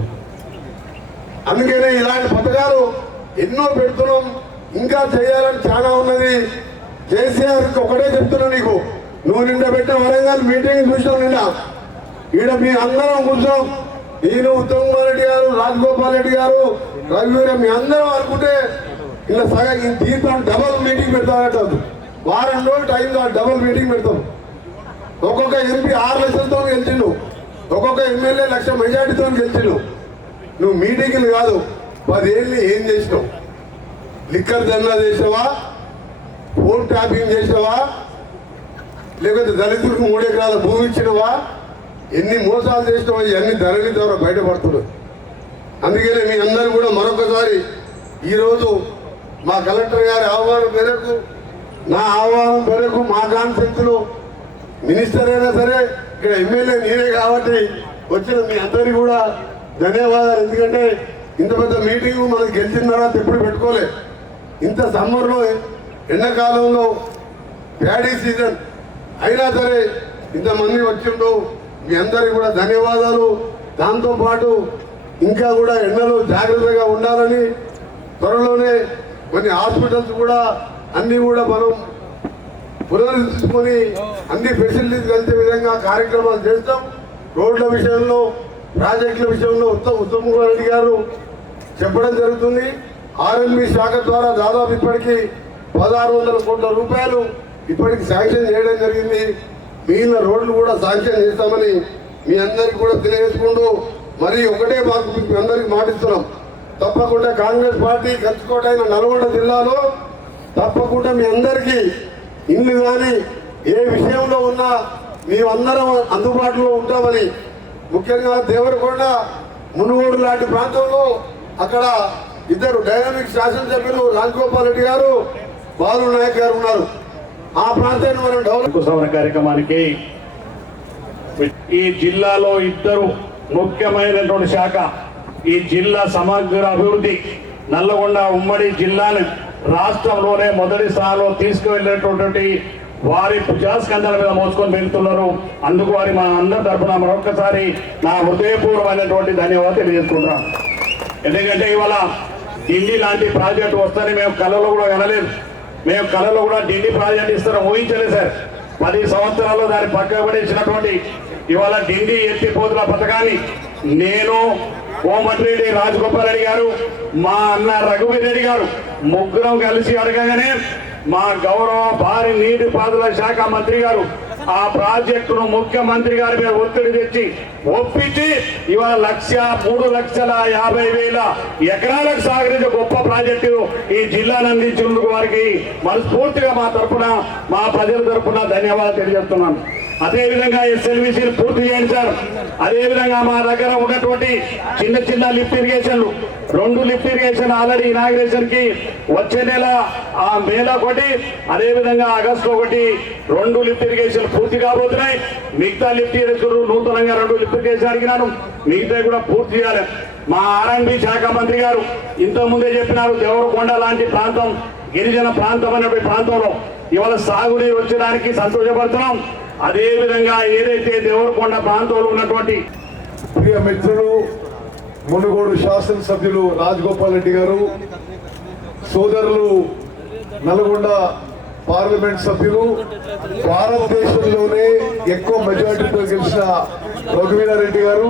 అందుకనే ఇలాంటి పథకాలు ఎన్నో పెడుతున్నాం, ఇంకా చేయాలని చాలా ఉన్నది. కేసీఆర్కి ఒకటే చెప్తున్నా, నీకు నువ్వు నిండ పెట్టే వరంగల్ మీటింగ్ చూసినావు నిన్న. ఈడ మీ అందరం కూర్చోం, నేను ఉత్తమ్ కుమార్ రెడ్డి గారు, రాజగోపాల్ రెడ్డి గారు, రఘువీర, మీ అందరం అనుకుంటే ఇలా సగం దీంతో డబల్ మీటింగ్ పెడతామంటారు. వారం రోజులు టైం డబల్ మీటింగ్ పెడతాం. ఒక్కొక్క ఎంపీ 6 లక్షలతో గెలిచిండు, ఒక్కొక్క ఎమ్మెల్యే 1 లక్ష మెజార్టీతో గెలిచిండు. నువ్వు మీటింగ్లు కాదు, 10 ఏళ్ళు ఏం చేసినావు? లిక్కర్ దందా చేసావా, ఫోన్ ట్యాపింగ్ చేసావా, లేకపోతే దళితులకు 3 ఎకరాల భూమి ఇచ్చినవా? ఎన్ని మోసాలు చేసినావా? ఇవన్నీ ధరణి ద్వారా బయటపడుతున్నాయి. అందుకనే మీ అందరూ కూడా మరొకసారి ఈరోజు మా కలెక్టర్ గారి ఆహ్వానం మేరకు, నా ఆహ్వానం మేరకు మా కాన్సెప్ట్లో మినిస్టర్ అయినా సరే ఇక్కడ ఎమ్మెల్యే నేనే కాబట్టి వచ్చిన మీ అందరికీ కూడా ధన్యవాదాలు. ఎందుకంటే ఇంత పెద్ద మీటింగ్ మనకు గెలిచిన తర్వాత ఎప్పుడు పెట్టుకోలే. ఇంత సమ్మర్లో, ఎండాకాలంలో, ప్యాడీ సీజన్ అయినా సరే ఇంతమంది వచ్చిండు. మీ అందరికీ కూడా ధన్యవాదాలు. దాంతోపాటు ఇంకా కూడా ఎండలో జాగ్రత్తగా ఉండాలని, త్వరలోనే కొన్ని హాస్పిటల్స్ కూడా అన్నీ కూడా మనం పునరుద్ధరించుకొని అన్ని ఫెసిలిటీస్ కలిసే విధంగా కార్యక్రమాలు చేస్తాం. రోడ్ల విషయంలో, ప్రాజెక్టుల విషయంలో ఉత్తమ్ కుమార్ రెడ్డి గారు చెప్పడం జరుగుతుంది. ఆర్ఎన్బి శాఖ ద్వారా దాదాపు ఇప్పటికీ 1600 కోట్ల రూపాయలు ఇప్పటికి శాంక్షన్ చేయడం జరిగింది. మిగిలిన రోడ్లు కూడా శాంక్షన్ చేస్తామని మీ అందరికీ కూడా తెలియజేసుకుంటూ, మరి ఒకటే మాకు మీ అందరికీ మాటిస్తున్నాం, తప్పకుండా కాంగ్రెస్ పార్టీ ఖర్చుకోటైన నల్గొండ జిల్లాలో తప్పకుండా మీ అందరికీ ఇల్లు కానీ ఏ విషయంలో ఉన్నా మేమందరం అందుబాటులో ఉంటామని, ముఖ్యంగా దేవరకొండ, మునుగోడు లాంటి ప్రాంతంలో అక్కడ 2 డైనామిక్ శాసనసభ్యులు రాజగోపాల్ రెడ్డి గారు, బాలు నాయక్ గారు ఉన్నారు. ఆ ప్రాంతాన్ని మనం డెవలప్ కార్యక్రమానికి ఈ జిల్లాలో 2 ముఖ్యమైనటువంటి శాఖ, ఈ జిల్లా సమగ్ర అభివృద్ధి, నల్లగొండ ఉమ్మడి జిల్లాని రాష్ట్రంలోనే మొదటి స్థానంలో తీసుకువెళ్ళేటటువంటి వారి భుజస్కంధాల మీద మోసుకొని వెళ్తున్నారు. అందుకు వారి మా అందరి తరఫున మరొకసారి నా హృదయపూర్వమైనటువంటి ధన్యవాదాలు తెలియజేసుకుంటున్నాం. ఎందుకంటే ఇవాళ ఢిల్లీ లాంటి ప్రాజెక్టు వస్తారని మేము కళలో కూడా వినలేదు. మేము కళలో కూడా ఢిల్లీ ప్రాజెక్ట్ ఇస్తారని ఊహించలేదు సార్. 10 సంవత్సరాల్లో దాన్ని పక్కకు పడేసినటువంటి ఇవాళ ఢిల్లీ ఎత్తిపోతుల పథకాన్ని నేను, కోమటిరెడ్డి రాజగోపాల్ రెడ్డి గారు, మా అన్న రఘువీర్ రెడ్డి గారు ముగ్గురం కలిసి అడగగానే మా గౌరవ భారీ నీటిపారుదల శాఖ మంత్రి గారు ఆ ప్రాజెక్టును ముఖ్యమంత్రి గారి మీద ఒత్తిడి తెచ్చి ఒప్పించి ఇవాళ 3,50,000 ఎకరాలకు సాగరించే గొప్ప ప్రాజెక్టు ఈ జిల్లాను అందించినందుకు వారికి మనస్ఫూర్తిగా మా తరఫున, మా ప్రజల తరఫున ధన్యవాదాలు తెలియజేస్తున్నాను. అదేవిధంగా ఎస్ఎల్విసీలు పూర్తి చేయండి సార్. అదేవిధంగా మా దగ్గర ఉన్నటువంటి చిన్న లిఫ్ట్ ఇరిగేషన్లు, 2 లిఫ్ట్ ఇరిగేషన్ ఆల్రెడీ ఇనాగ్రేషన్ కి వచ్చే నెల మేలో ఒకటి, అదేవిధంగా ఆగస్టు ఒకటి 2 లిఫ్ట్ ఇరిగేషన్ పూర్తి కాబోతున్నాయి. మిగతా లిఫ్ట్ ఇరిగేషన్ నూతనంగా 2 లిఫ్ట్ ఇరిగేషన్ అడిగినాను, మిగతా కూడా పూర్తి చేయాలి. మా ఆర్ఎండ్బి శాఖ మంత్రి గారు ఇంతకుముందే చెప్పినారు, దేవరకొండ లాంటి ప్రాంతం, గిరిజన ప్రాంతం అనేటువంటి ప్రాంతంలో ఇవాళ సాగునీరు వచ్చేదానికి సంతోషపడుతున్నాం. అదేవిధంగా ఏదైతే దేవరకొండ ప్రాంతంలో ఉన్నటువంటి ప్రియ మిత్రులు, మునుగోడు శాసనసభ్యులు రాజగోపాల్ రెడ్డి గారు, సోదరులు నల్గొండ పార్లమెంట్ సభ్యులు, భారతదేశంలోనే ఎక్కువ మెజార్టీతో గెలిచిన రఘువీరారెడ్డి గారు,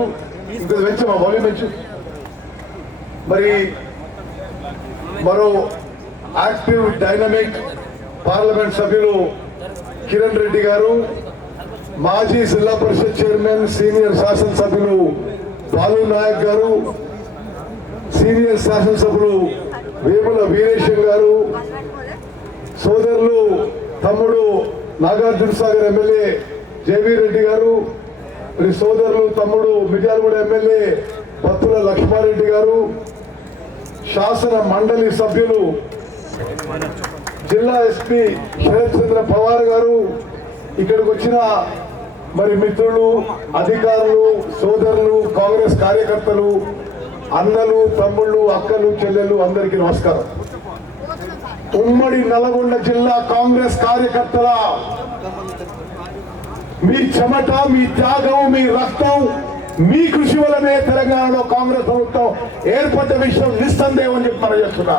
ఇంకా వెంచమా బాలి వెంచు, మరి మరో యాక్టివ్ డైనమిక్ పార్లమెంట్ సభ్యులు కిరణ్ రెడ్డి గారు, మాజీ జిల్లా పరిషత్ చైర్మన్ సీనియర్ శాసనసభ్యులు బాలు నాయక్ గారు, సీనియర్ శాసనసభ్యులు వేముల వీరేశం గారు, సోదరులు తమ్ముడు నాగార్జున సాగర్ ఎమ్మెల్యే జేవీ రెడ్డి గారు, మరి సోదరులు తమ్ముడు మిర్యాలగూడ ఎమ్మెల్యే బత్తుల లక్ష్మారెడ్డి గారు, శాసన మండలి సభ్యులు జిల్లా ఎస్పీ శరత్ చంద్ర పవార్ గారు, ఇక్కడికి వచ్చిన మరి మిత్రులు, అధికారులు, సోదరులు, కాంగ్రెస్ కార్యకర్తలు, అన్నలు, తమ్ముళ్ళు, అక్కలు, చెల్లెలు, అందరికీ నమస్కారం. ఉమ్మడి నల్గొండ జిల్లా కాంగ్రెస్ కార్యకర్తల మీ చెమట, మీ త్యాగం, మీ రక్తం, మీ కృషి వల్లనే తెలంగాణలో కాంగ్రెస్ ప్రభుత్వం ఏర్పడ్డ విషయం నిస్సందేహం అని చెప్పి మనం చేస్తున్నా.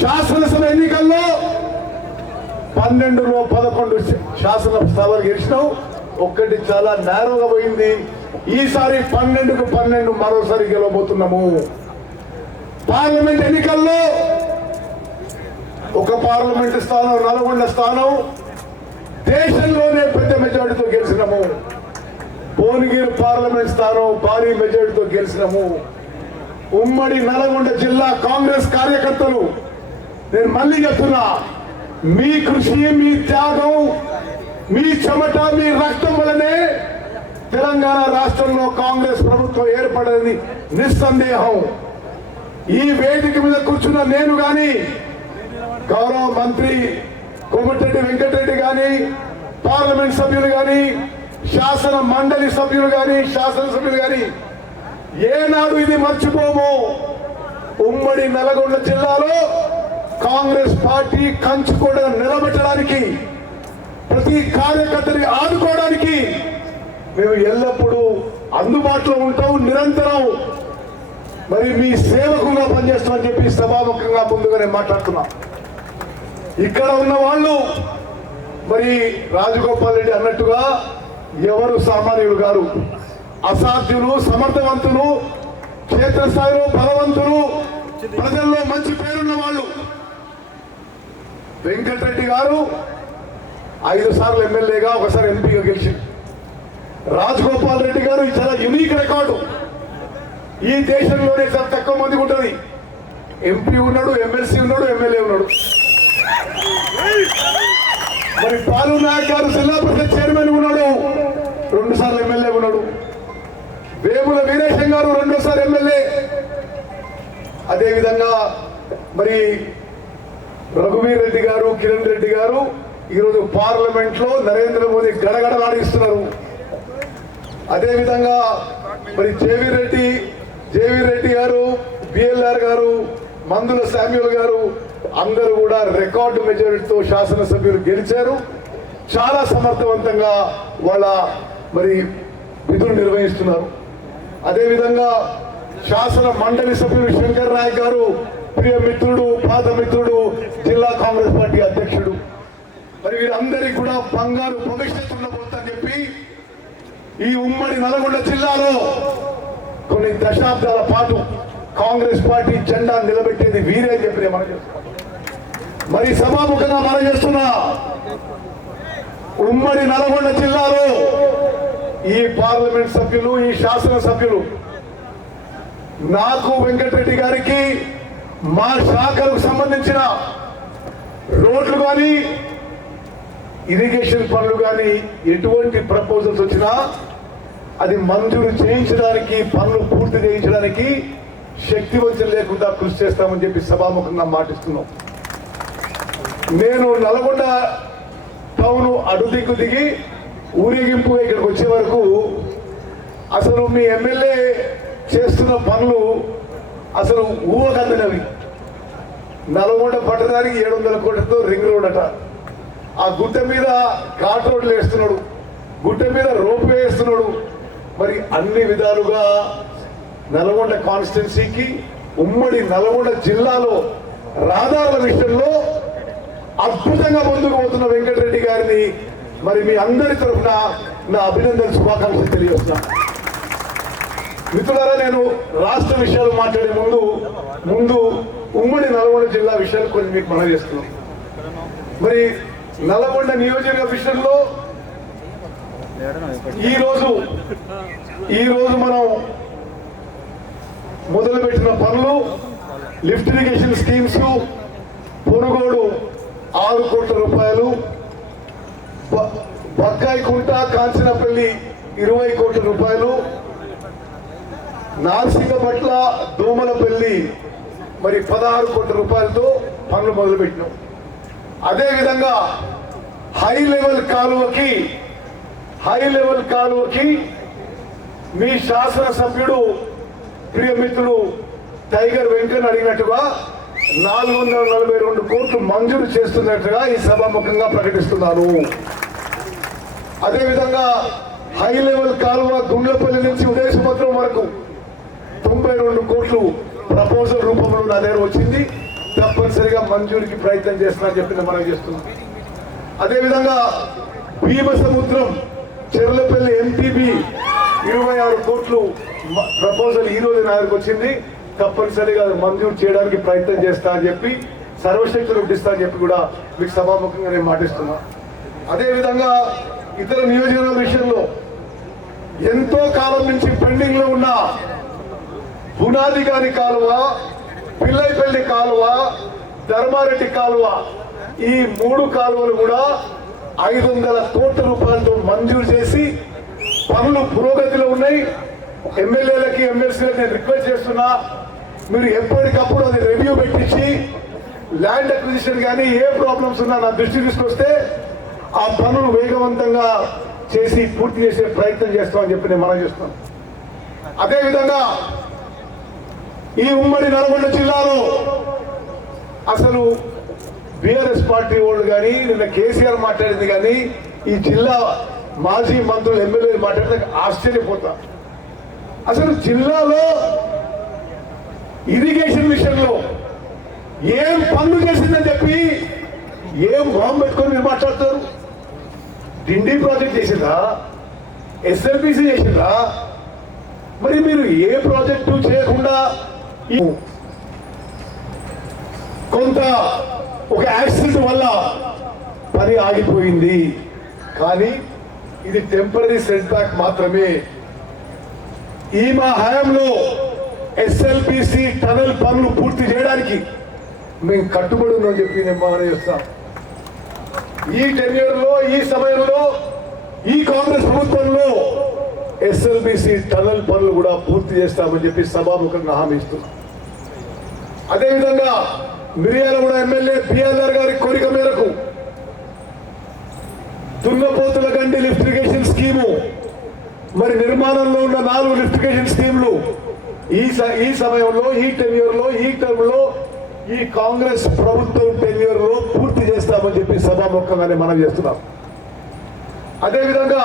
శాసనసభ ఎన్నికల్లో 12లో 11 శాసనసభలు గెలిచినావు, ఒక్కటి చాలా నేరోగా పోయింది. ఈసారి 12కు 12 మరోసారి గెలవబోతున్నాము. పార్లమెంట్ ఎన్నికల్లో ఒక పార్లమెంట్ స్థానం, నల్గొండ స్థానం దేశంలోనే పెద్ద మెజారిటీతో గెలిచినాము. భువనగిరి పార్లమెంట్ స్థానం భారీ మెజారిటీతో గెలిచినాము. ఉమ్మడి నల్గొండ జిల్లా కాంగ్రెస్ కార్యకర్తలు, నేను మళ్ళీ చెప్తున్నా, మీ కృషి, మీ త్యాగం, మీ చెమట, మీ రక్తం వల్లనే తెలంగాణ రాష్ట్రంలో కాంగ్రెస్ ప్రభుత్వం ఏర్పడేది నిస్సందేహం. ఈ వేదిక మీద కూర్చున్న నేను గాని, గౌరవ మంత్రి కోమటిరెడ్డి వెంకటరెడ్డి గాని, పార్లమెంట్ సభ్యులు గాని, శాసన మండలి సభ్యులు గాని, శాసనసభ్యులు గాని ఏనాడు ఇది మర్చిపోము. ఉమ్మడి నల్గొండ జిల్లాలో కాంగ్రెస్ పార్టీ కంచుకోట నిలబెట్టడానికి, ప్రతి కార్యకర్తని ఆదుకోవడానికి మేము ఎల్లప్పుడూ అందుబాటులో ఉంటాం. నిరంతరం మరి మీ సేవకుగా పనిచేస్తామని చెప్పి సభాముఖంగా ముందుగానే మాట్లాడుతున్నా. ఇక్కడ ఉన్న వాళ్ళు మరి రాజగోపాల్ రెడ్డి అన్నట్టుగా ఎవరు సామాన్యులు గారు, అసాధ్యులు, సమర్థవంతులు, క్షేత్రస్థాయిలో బలవంతులు, ప్రజల్లో మంచి పేరున్న వాళ్ళు. వెంకటరెడ్డి గారు 5 సార్లు ఎమ్మెల్యేగా, ఒకసారి ఎంపీగా గెలిచింది. రాజగోపాల్ రెడ్డి గారు చాలా యునిక్ రికార్డు. ఈ దేశంలోనే చాలా తక్కువ మందికి ఉంటుంది. ఎంపీ ఉన్నాడు, ఎమ్మెల్సీ ఉన్నాడు, ఎమ్మెల్యే ఉన్నాడు. మరి పాలు నాయక్ గారు జిల్లా పరిషత్ చైర్మన్ ఉన్నాడు, 2 సార్లు ఎమ్మెల్యే ఉన్నాడు. వేముల వీరేశం గారు 2వ సారి ఎమ్మెల్యే. అదేవిధంగా మరి రఘువీర్ రెడ్డి గారు, కిరణ్ రెడ్డి గారు ఈరోజు పార్లమెంట్ లో నరేంద్ర మోదీ గడగడలాడిస్తున్నారు. అదేవిధంగా మరి జేవీ రెడ్డి గారు, బిఎల్ఆర్ గారు, మందుల శామ్యూల్ గారు అందరూ కూడా రికార్డు మెజారిటీతో శాసనసభ్యులు గెలిచారు. చాలా సమర్థవంతంగా వాళ్ళ మరి విధులు నిర్వహిస్తున్నారు. అదేవిధంగా శాసన మండలి సభ్యులు శంకర్ నాయక్ గారు ప్రియ మిత్రుడు, పాత మిత్రుడు, జిల్లా కాంగ్రెస్ పార్టీ అధ్యక్షుడు. మరి వీరందరికీ కూడా బంగారు భవిష్యత్తు ఉండబోతుందని చెప్పి ఈ ఉమ్మడి నల్గొండ జిల్లాలో కొన్ని దశాబ్దాల పాటు కాంగ్రెస్ పార్టీ జెండా నిలబెట్టేది వీరే అని చెప్పి మనం చేస్తున్నాం. మరి సభాముఖంగా మనం చేస్తున్నా, ఉమ్మడి నల్గొండ జిల్లాలో ఈ పార్లమెంట్ సభ్యులు, ఈ శాసన సభ్యులు నాకు, వెంకటరెడ్డి గారికి మా శాఖలకు సంబంధించిన రోడ్లు కానీ, ఇరిగేషన్ పనులు కానీ ఎటువంటి ప్రపోజల్స్ వచ్చినా అది మంజూరు చేయించడానికి, పనులు పూర్తి చేయించడానికి శక్తివంచన లేకుండా కృషి చేస్తామని చెప్పి సభాముఖంగా మాటిస్తున్నాం. నేను నల్గొండ టౌన్ అడుదిక్కు దిగి ఊరేగింపుగా ఇక్కడికి వచ్చే వరకు అసలు మీ ఎమ్మెల్యే చేస్తున్న పనులు అసలు ఊహకందినవి. నల్గొండ పట్టడానికి 700 కోట్లతో రింగ్ రోడ్ అట, ఆ గుట్ట మీద ఘాట్ రోడ్లు వేస్తున్నాడు, గుట్ట మీద రోప్ వేస్తున్నాడు. మరి అన్ని విధాలుగా నల్గొండ కాన్స్టిట్యున్సీకి, ఉమ్మడి నల్గొండ జిల్లాలో రహదారుల విషయంలో అద్భుతంగా ముందుకు పోతున్న వెంకటరెడ్డి గారిని మరి మీ అందరి తరఫున నా అభినందన శుభాకాంక్షలు తెలియజేస్తున్నా. మిత్రులారా, నేను రాష్ట్ర విషయాలు మాట్లాడే ముందు ఉమ్మడి నల్గొండ జిల్లా విషయాలు కొన్ని మీకు మనం చేస్తున్నాం. మరి నల్గొండ నియోజకవర్గ విషయంలో ఈ రోజు మనం మొదలుపెట్టిన పనులు, లిఫ్ట్ ఇరిగేషన్ స్కీమ్స్, పొనుగోడు 6 కోట్ల రూపాయలు, బక్కాయికుంట కాంచనపల్లి 20 కోట్ల రూపాయలు, నార్సింగపట్ల దోమలపల్లి మరి 16 కోట్ల రూపాయలతో పనులు మొదలుపెట్టినాం. అదేవిధంగా హై లెవెల్ కాలువకి మీ శాసనసభ్యుడు ప్రియమిత్రుడు టైగర్ వెంకన్న అడిగినట్టుగా 442 కోట్లు మంజూరు చేస్తున్నట్టుగా ఈ సభాముఖంగా ప్రకటిస్తున్నాను. అదేవిధంగా హై లెవెల్ కాలువ గుండ్లపల్లి నుంచి ఉదయసముద్రం వరకు 92 కోట్లు ప్రపోజల్ రూపంలో నా దగ్గర వచ్చింది. తప్పనిసరిగా మంజూరికి ప్రయత్నం చేస్తున్నా చెప్పిన మనం చేస్తున్నాం. అదేవిధంగా భీమసముద్రం చెర్లపల్లి ఎంటీబీ 26 కోట్లు ప్రపోజల్ ఈ రోజు నా దగ్గరకు వచ్చింది. తప్పనిసరిగా మంజూరు చేయడానికి ప్రయత్నం చేస్తా అని చెప్పి సర్వశక్తులు ఇస్తా అని చెప్పి కూడా మీకు సభాముఖంగా నేను మాటిస్తున్నా. అదేవిధంగా ఇతర నియోజకవర్గ విషయంలో ఎంతో కాలం నుంచి పెండింగ్ లో ఉన్న పునాది గారి కాలువ, పిల్లైపల్లి కాలువ, ధర్మారెడ్డి కాలువ, ఈ 3 కాలువలు కూడా 500 కోట్ల రూపాయలతో మంజూరు చేసి పనులు పురోగతిలో ఉన్నాయి. ఎమ్మెల్యేలకి ఎమ్మెల్సీలకి నేను రిక్వెస్ట్ చేస్తున్నా, మీరు ఎప్పటికప్పుడు అది రివ్యూ పెట్టించి ల్యాండ్ అక్విజిషన్ కానీ ఏ ప్రాబ్లమ్స్ ఉన్నా నా దృష్టి తీసుకొస్తే ఆ పనులు వేగవంతంగా చేసి పూర్తి చేసే ప్రయత్నం చేస్తామని చెప్పి నేను మనం చేస్తున్నాను. అదేవిధంగా ఈ ఉమ్మడి నల్గొండ జిల్లాలో అసలు బీఆర్ఎస్ పార్టీ వాళ్ళు కానీ నిన్న కేసీఆర్ మాట్లాడింది కానీ ఈ జిల్లా మాజీ మంత్రులు ఎమ్మెల్యేలు మాట్లాడితే ఆశ్చర్యపోతా. అసలు జిల్లాలో ఇరిగేషన్ విషయంలో ఏం పనులు చేసిందని చెప్పి ఏం బాంబు పెట్టుకొని మీరు మాట్లాడతారు? డిండి ప్రాజెక్ట్ చేసిందా? ఎస్ఎల్బిసి చేసిందా? మరి మీరు ఏ ప్రాజెక్టు చేయకుండా కొంత ఒక యాక్సిడెంట్ వల్ల పని ఆగిపోయింది, కానీ ఇది టెంపరీ సెట్ బ్యాక్ మాత్రమే. ఈ మా హయాంలో ఎస్ఎల్బిసి టనల్ పనులు పూర్తి చేయడానికి మేము కట్టుబడి ఉందని చెప్పి నేను మనం చేస్తాం. ఈ టెన్యూర్లో, ఈ సమయంలో, ఈ కాంగ్రెస్ ప్రభుత్వంలో ఎస్ఎల్బిసి టనల్ పనులు కూడా పూర్తి చేస్తామని చెప్పి సభాముఖంగా హామీ ఇస్తున్నాం. అదేవిధంగా మిర్యాలగూడ ఎమ్మెల్యే బిఆర్ గారి కోరిక మేరకు దున్నపోతుల గండి లిఫ్ట్ ఇరిగేషన్ స్కీము, మరి నిర్మాణంలో ఉన్న 4 లిఫ్ట్ ఇరిగేషన్ స్కీములు ఈ సమయంలో, ఈ టెన్యూర్లో, ఈ టర్మ్లో, ఈ కాంగ్రెస్ ప్రభుత్వం టెన్యూర్లో పూర్తి చేస్తామని చెప్పి సభాముఖంగానే మనం చేస్తున్నాం. అదేవిధంగా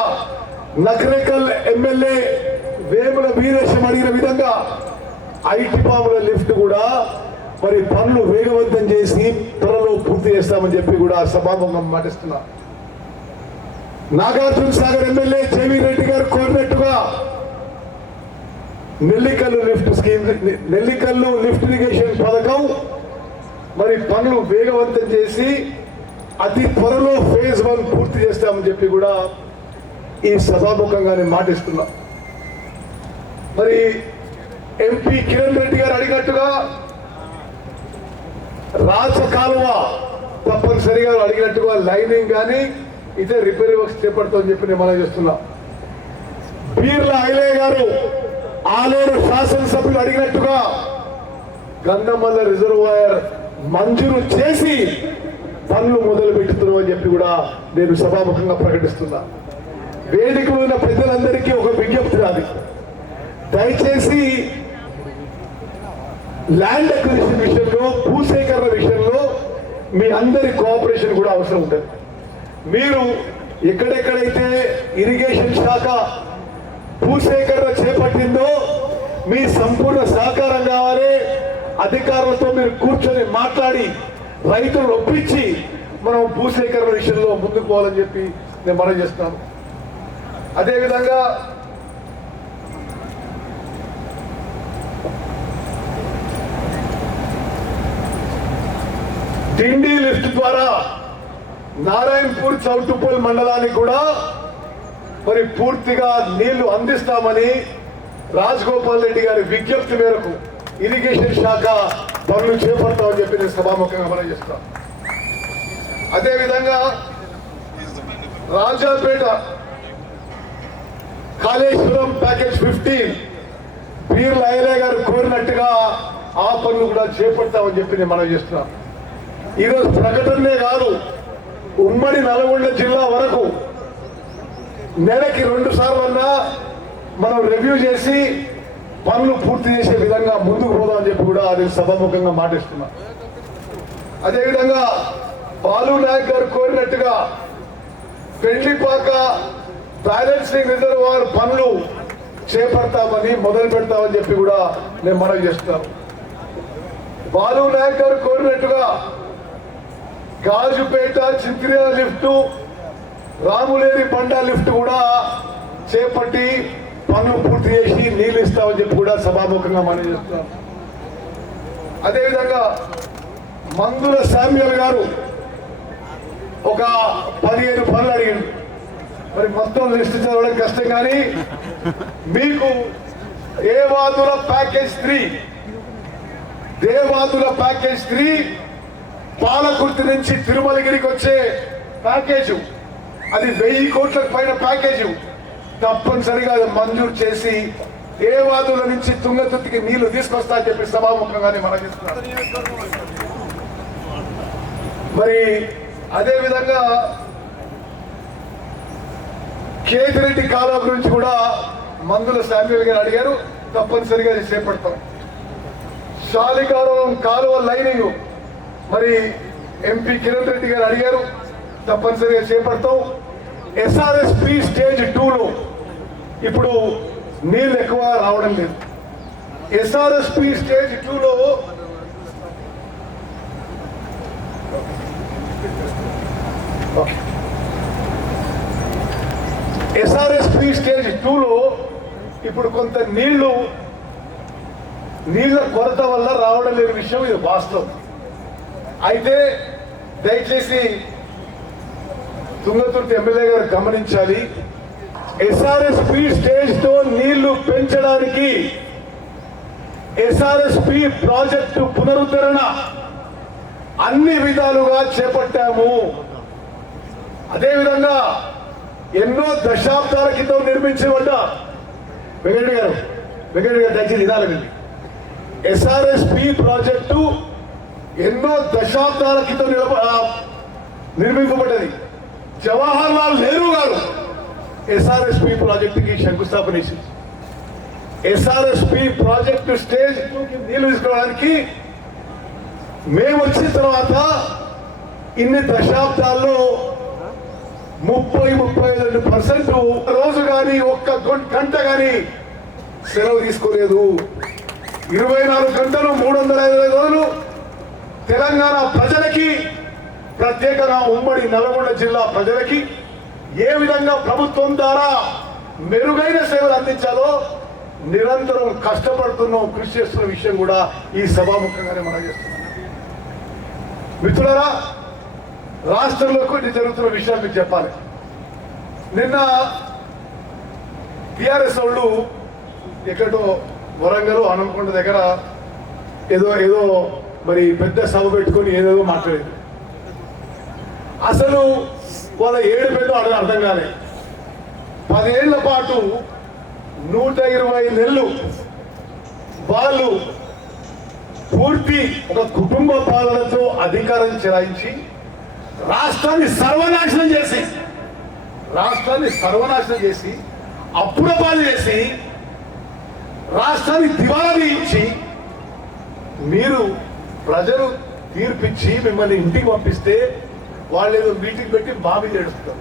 నకరేకల్ ఎమ్మెల్యే వేముల వీరేశం అడిగిన విధంగా ఐటీ పాముల లిఫ్ట్ కూడా మరి పనులు వేగవంతం చేసి త్వరలో పూర్తి చేస్తామని చెప్పి కూడా సభాముఖంగా మాటిస్తున్నా. నాగార్జున సాగర్ ఎమ్మెల్యే జేవీ రెడ్డి గారు కోరినట్టుగా నెల్లికల్లు లిఫ్ట్ ఇరిగేషన్ పథకం మరి పనులు వేగవంతం చేసి అతి త్వరలో ఫేజ్ 1 పూర్తి చేస్తామని చెప్పి కూడా ఈ సభాముఖంగా నేను మాటిస్తున్నా. మరి ఎంపీ కిరణ్ రెడ్డి గారు అడిగినట్టుగా రాచ కాలువ తప్పనిసరిగా అడిగినట్టుగా లైనింగ్ కానీ ఇదే రిపేర్ వర్క్స్ చేపడతామని చెప్పి నేను మనం చేస్తున్నా. బీర్ల ఐలయ్య గారు ఆలేరు శాసనసభ్యులు అడిగినట్టుగా గంధమల్ల రిజర్వాయర్ మంజూరు చేసి పనులు మొదలు పెట్టుతున్నాం అని చెప్పి కూడా నేను సభాముఖంగా ప్రకటిస్తున్నా. వేదికలో ఉన్న పెద్దలందరికీ ఒక విజ్ఞప్తి రాదు, దయచేసి ల్యాండ్ అక్విజిషన్ విషయంలో, భూసేకరణ విషయంలో మీ అందరి కోఆపరేషన్ కూడా అవసరం ఉంటుంది. మీరు ఎక్కడెక్కడైతే ఇరిగేషన్ శాఖ భూసేకరణ చేపట్టిందో మీ సంపూర్ణ సహకారం కావాలి. అధికారులతో మీరు కూర్చొని మాట్లాడి రైతులను ఒప్పించి మనం భూసేకరణ విషయంలో ముందుకు పోవాలని చెప్పి నేను మనం చేస్తున్నాను. అదేవిధంగా డిండి లిఫ్ట్ ద్వారా నారాయణపూర్ చౌటుప్పల్ మండలానికి కూడా మరి పూర్తిగా నీళ్లు అందిస్తామని రాజగోపాల్ రెడ్డి గారి విజ్ఞప్తి మేరకు ఇరిగేషన్ శాఖ పనులు చేపడతామని చెప్పి నేను సభాముఖంగా మనం చేస్తాం. అదేవిధంగా రాజాపేట కాళేశ్వరం ప్యాకేజ్ 15 బీర్ల ఐలయ్య గారు కోరినట్టుగా ఆ పనులు కూడా చేపడతామని చెప్పి నేను మనం చేస్తున్నాం. ఈరోజు ప్రకటనే కాదు, ఉమ్మడి నల్గొండ జిల్లా వరకు నెలకి 2 సార్లన్నా మనం రివ్యూ చేసి పనులు పూర్తి చేసే విధంగా ముందుకు పోదామని చెప్పి కూడా అది సభాముఖంగా మాటిస్తున్నా. అదేవిధంగా బాలు నాయక్ గారు కోరినట్టుగా పెండ్లిపాక బ్యాలెన్సింగ్ రిజర్వాయర్ పనులు చేపడతామని మొదలు పెడతామని చెప్పి కూడా నేను మనవి చేస్తున్నాను. బాలు నాయక్ గారు కోరినట్టుగా గాజుపేట చింతిరేల లిఫ్ట్, రాములేరి బండ లిఫ్ట్ కూడా చేపట్టి పనులు పూర్తి చేసి నీళ్ళు ఇస్తామని చెప్పి కూడా సభాముఖంగా మనం చేస్తున్నాం. అదేవిధంగా మందుల శామ్యుల్ గారు ఒక 15 పనులు అడిగారు. మరి మొత్తం లిస్ట్ చదవడం కష్టం, కానీ మీకు దేవాదుల ప్యాకేజ్ 3, దేవాదుల ప్యాకేజ్ 3 పాలకుర్తి నుంచి తిరుమలగిరికి వచ్చే ప్యాకేజు, అది 1000 కోట్లకు పైన ప్యాకేజు తప్పనిసరిగా అది మంజూరు చేసి దేవాదుల నుంచి తుంగతుర్తికి నీళ్లు తీసుకొస్తా అని చెప్పి సభాముఖంగానే మనం చేస్తున్నాం. మరి అదే విధంగా కేతిరెడ్డి కాలువ గురించి కూడా మందుల శామ్యుల్ గారు అడిగారు, తప్పనిసరిగా అది చేపడతాం. శాలికాలం కాలువ లైనింగ్ మరి ఎంపీ కిరణ్ రెడ్డి గారు అడిగారు, తప్పనిసరిగా చేపడతాం. SRSP స్టేజ్ 2లో ఇప్పుడు నీళ్ళు ఎక్కువ రావడం లేదు. SRSP స్టేజ్ 2లో SRSP స్టేజ్ 2లో ఇప్పుడు కొంత నీళ్ల కొరత వల్ల రావడం లేని విషయం ఇది వాస్తవం. అయితే దయచేసి తుంగతుర్తి ఎమ్మెల్యే గారు గమనించాలి, SRSP స్టేజ్ తో నీళ్లు పెంచడానికి SRSP ప్రాజెక్టు పునరుద్ధరణ అన్ని విధాలుగా చేపట్టాము. అదేవిధంగా ఎన్నో దశాబ్దాల క్రితం నిర్మించబడ్డ వెంకటరెడ్డి గారు దయచేసి విధానం SRSP ప్రాజెక్టు ఎన్నో దశాబ్దాల క్రితం నిర్మించబడ్డది. జవహర్ లాల్ నెహ్రూ గారు SRSP ప్రాజెక్టుకి శంకుస్థాపన చేసింది. SRSP ప్రాజెక్టు స్టేజ్ 2కి నీళ్లు తీసుకోవడానికి మేము వచ్చిన తర్వాత ఇన్ని దశాబ్దాల్లో 30-32% రోజు కానీ ఒక్క గంట కానీ సెలవు తీసుకోలేదు. 24 గంటలు 365 రోజులు తెలంగాణ ప్రజలకి, ప్రత్యేకంగా ఉమ్మడి నల్గొండ జిల్లా ప్రజలకి ఏ విధంగా ప్రభుత్వం ద్వారా మెరుగైన సేవలు అందించాలో నిరంతరం కష్టపడుతున్నాం, కృషి చేస్తున్న విషయం కూడా ఈ సభాముఖంగానే మనం చేస్తున్నాం. మిత్రులారా, రాష్ట్రంలో కొన్ని జరుగుతున్న విషయాలు మీకు చెప్పాలి. నిన్న టిఆర్ఎస్ వాళ్ళు ఎక్కడో వరంగల్ హనుమకొండ దగ్గర ఏదో మరి పెద్ద సభ పెట్టుకొని ఏదేదో మాట్లాడేది. అసలు వాళ్ళ ఏడుపేదో అర్థం కాలేదు. 10 ఏళ్ల పాటు 120 నెలలు వాళ్ళు పూర్తి ఒక కుటుంబ పాలనతో అధికారం చెలాయించి రాష్ట్రాన్ని సర్వనాశనం చేసి అప్పుల పాలు చేసి రాష్ట్రాన్ని దివాలా తీయించి మీరు ప్రజలు తీర్పిచ్చి మిమ్మల్ని ఇంటికి పంపిస్తే వాళ్ళు ఏదో మీటింగ్ పెట్టి బావి ఏడుస్తారు.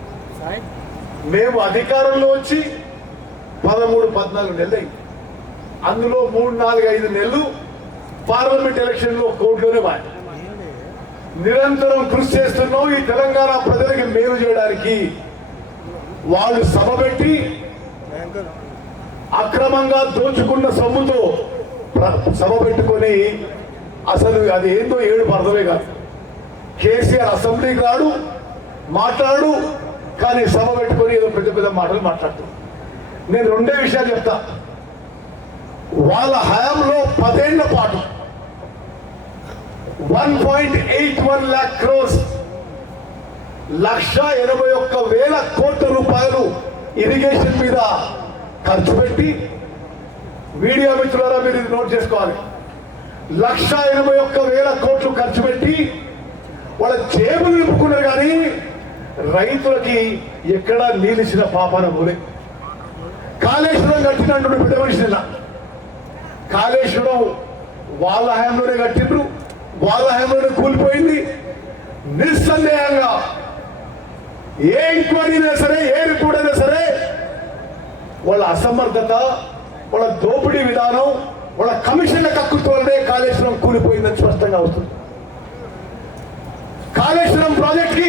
మేము అధికారంలో వచ్చి 13-14 నెలలు అయింది. అందులో 3-4-5 నెలలు పార్లమెంట్ ఎలక్షన్లో కోర్టులోనే వాడి నిరంతరం కృషి చేస్తున్నాం. ఈ తెలంగాణ ప్రజలకి మేలు చేయడానికి వాళ్ళు సభ పెట్టి అక్రమంగా దోచుకున్న సొమ్ముతో సభ పెట్టుకొని అసలు అది ఏందో అర్థమే కాదు. కేసీఆర్ అసెంబ్లీకి రాడు, మాట్లాడు, కానీ సభ పెట్టుకొని ఏదో పెద్ద పెద్ద మాటలు మాట్లాడుతాడు. నేను 2 విషయాలు చెప్తా. వాళ్ళ హయాంలో 10 ఏళ్ల పాటు 1.81 lakh crores 1,81,000 కోట్ల రూపాయలు ఇరిగేషన్ మీద ఖర్చు పెట్టి, మీడియా మిత్రులారా మీరు ఇది నోట్ చేసుకోవాలి, 1,81,000 కోట్లు ఖర్చు పెట్టి వాళ్ళ జేబులు నింపుకున్నారు. కానీ రైతులకి ఎక్కడా నీళ్ళిచ్చిన పాపాన పోలే. కాళేశ్వరం కట్టినట్టు బిడ్డ మనిషి కాళేశ్వరం వాళ్ళ హయాంలోనే కట్టిండ్రు, వాళ్ళ హయాంలోనే కూలిపోయింది. నిస్సందేహంగా ఏ ఎంక్వైరీ అయినా సరే, ఏ రిపోర్ట్ అయినా సరే వాళ్ళ అసమర్థత, వాళ్ళ దోపిడీ విధానం, వాళ్ళ కమిషన్ల కక్కుతోనే కాళేశ్వరం కూలిపోయిందని స్పష్టంగా వస్తుంది. కాళేశ్వరం ప్రాజెక్ట్ కి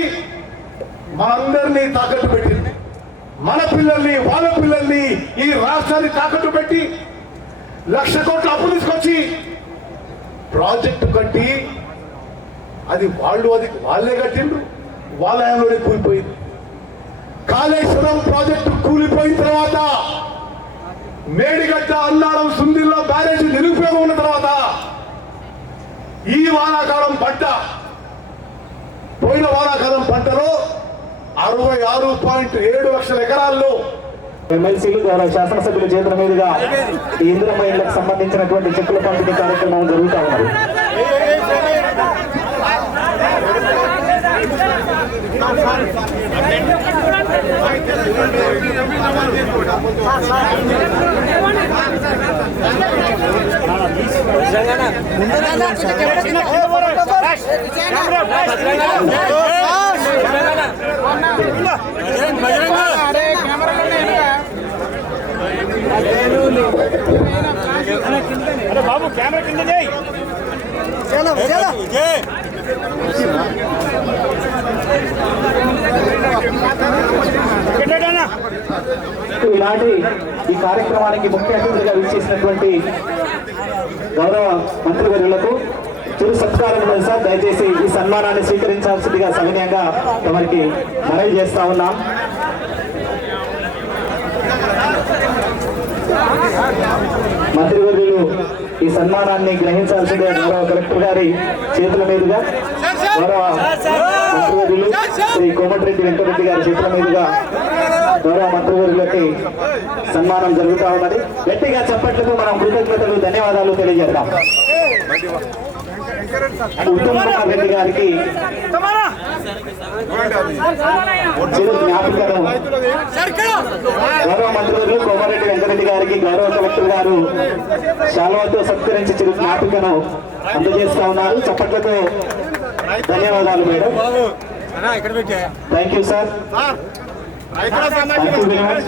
మనందరినీ తాకట్టు పెట్టింది. మన పిల్లల్ని వాళ్ళ పిల్లల్ని ఈ రాష్ట్రాన్ని తాకట్టు పెట్టి 1,00,000 కోట్ల అప్పు తీసుకొచ్చి ప్రాజెక్టు కట్టి అది వాళ్ళే కట్టిండ్రు. వాళ్ళ హయాంలోనే కూలిపోయింది. కాళేశ్వరం ప్రాజెక్టు కూలిపోయిన తర్వాత మేడిగడ్డ, అన్నారం, సుందిల్లో బ్యారేజీ నిరుపయోగం ఉన్న తర్వాత ఈ వానాకాలం పంట, పోయిన వానాకాలం పంటలో 66.7 లక్షల ఎకరాల్లో ఎమ్మెల్సీలు గౌరవ శాసనసభ్యుల చేతుల మీదుగా ఈ ఇందిరమ్మ ఇళ్లకు సంబంధించినటువంటి చెక్కుల పంపిణీ కార్యక్రమం జరుగుతూ ఉన్నది. అరే బాబు కెమెరా కింద చేయి. ఇలాంటి ఈ కార్యక్రమానికి ముఖ్య అతిథిగా విచ్చేసినటువంటి గౌరవ మంత్రివర్యులకు చిరు సత్కారం సార్. దయచేసి ఈ సన్మానాన్ని స్వీకరించాల్సిందిగా సవినయంగా తమరికి మనవి చేస్తా ఉన్నాం. మంత్రివర్యులు ఈ సన్మానాన్ని గ్రహించాల్సిందే గౌరవ కలెక్టర్ గారి చేతుల మీదుగా, గౌరవ మంత్రివర్యులు శ్రీ కోమటిరెడ్డి వెంకటరెడ్డి గారి చేతుల మీదుగా గౌరవ మంత్రివర్యులకి సన్మానం జరుగుతూ ఉన్నది. గట్టిగా చప్పట్లతో మనం కృతజ్ఞతలు, ధన్యవాదాలు తెలియజేద్దాం. ఉత్తమ్ కుమార్ రెడ్డి గారికి చిరు జ్ఞాపికను గౌరవ మంత్రివర్యులు కోమారెడ్డి వెంకటరెడ్డి గారికి గౌరవ కలెక్టర్ గారు శాలువాతో సత్కరించి చిరు జ్ఞాపికను అందజేస్తా ఉన్నారు. చప్పట్లతో ధన్యవాదాలు madam. Thank you sir. Thank you very much.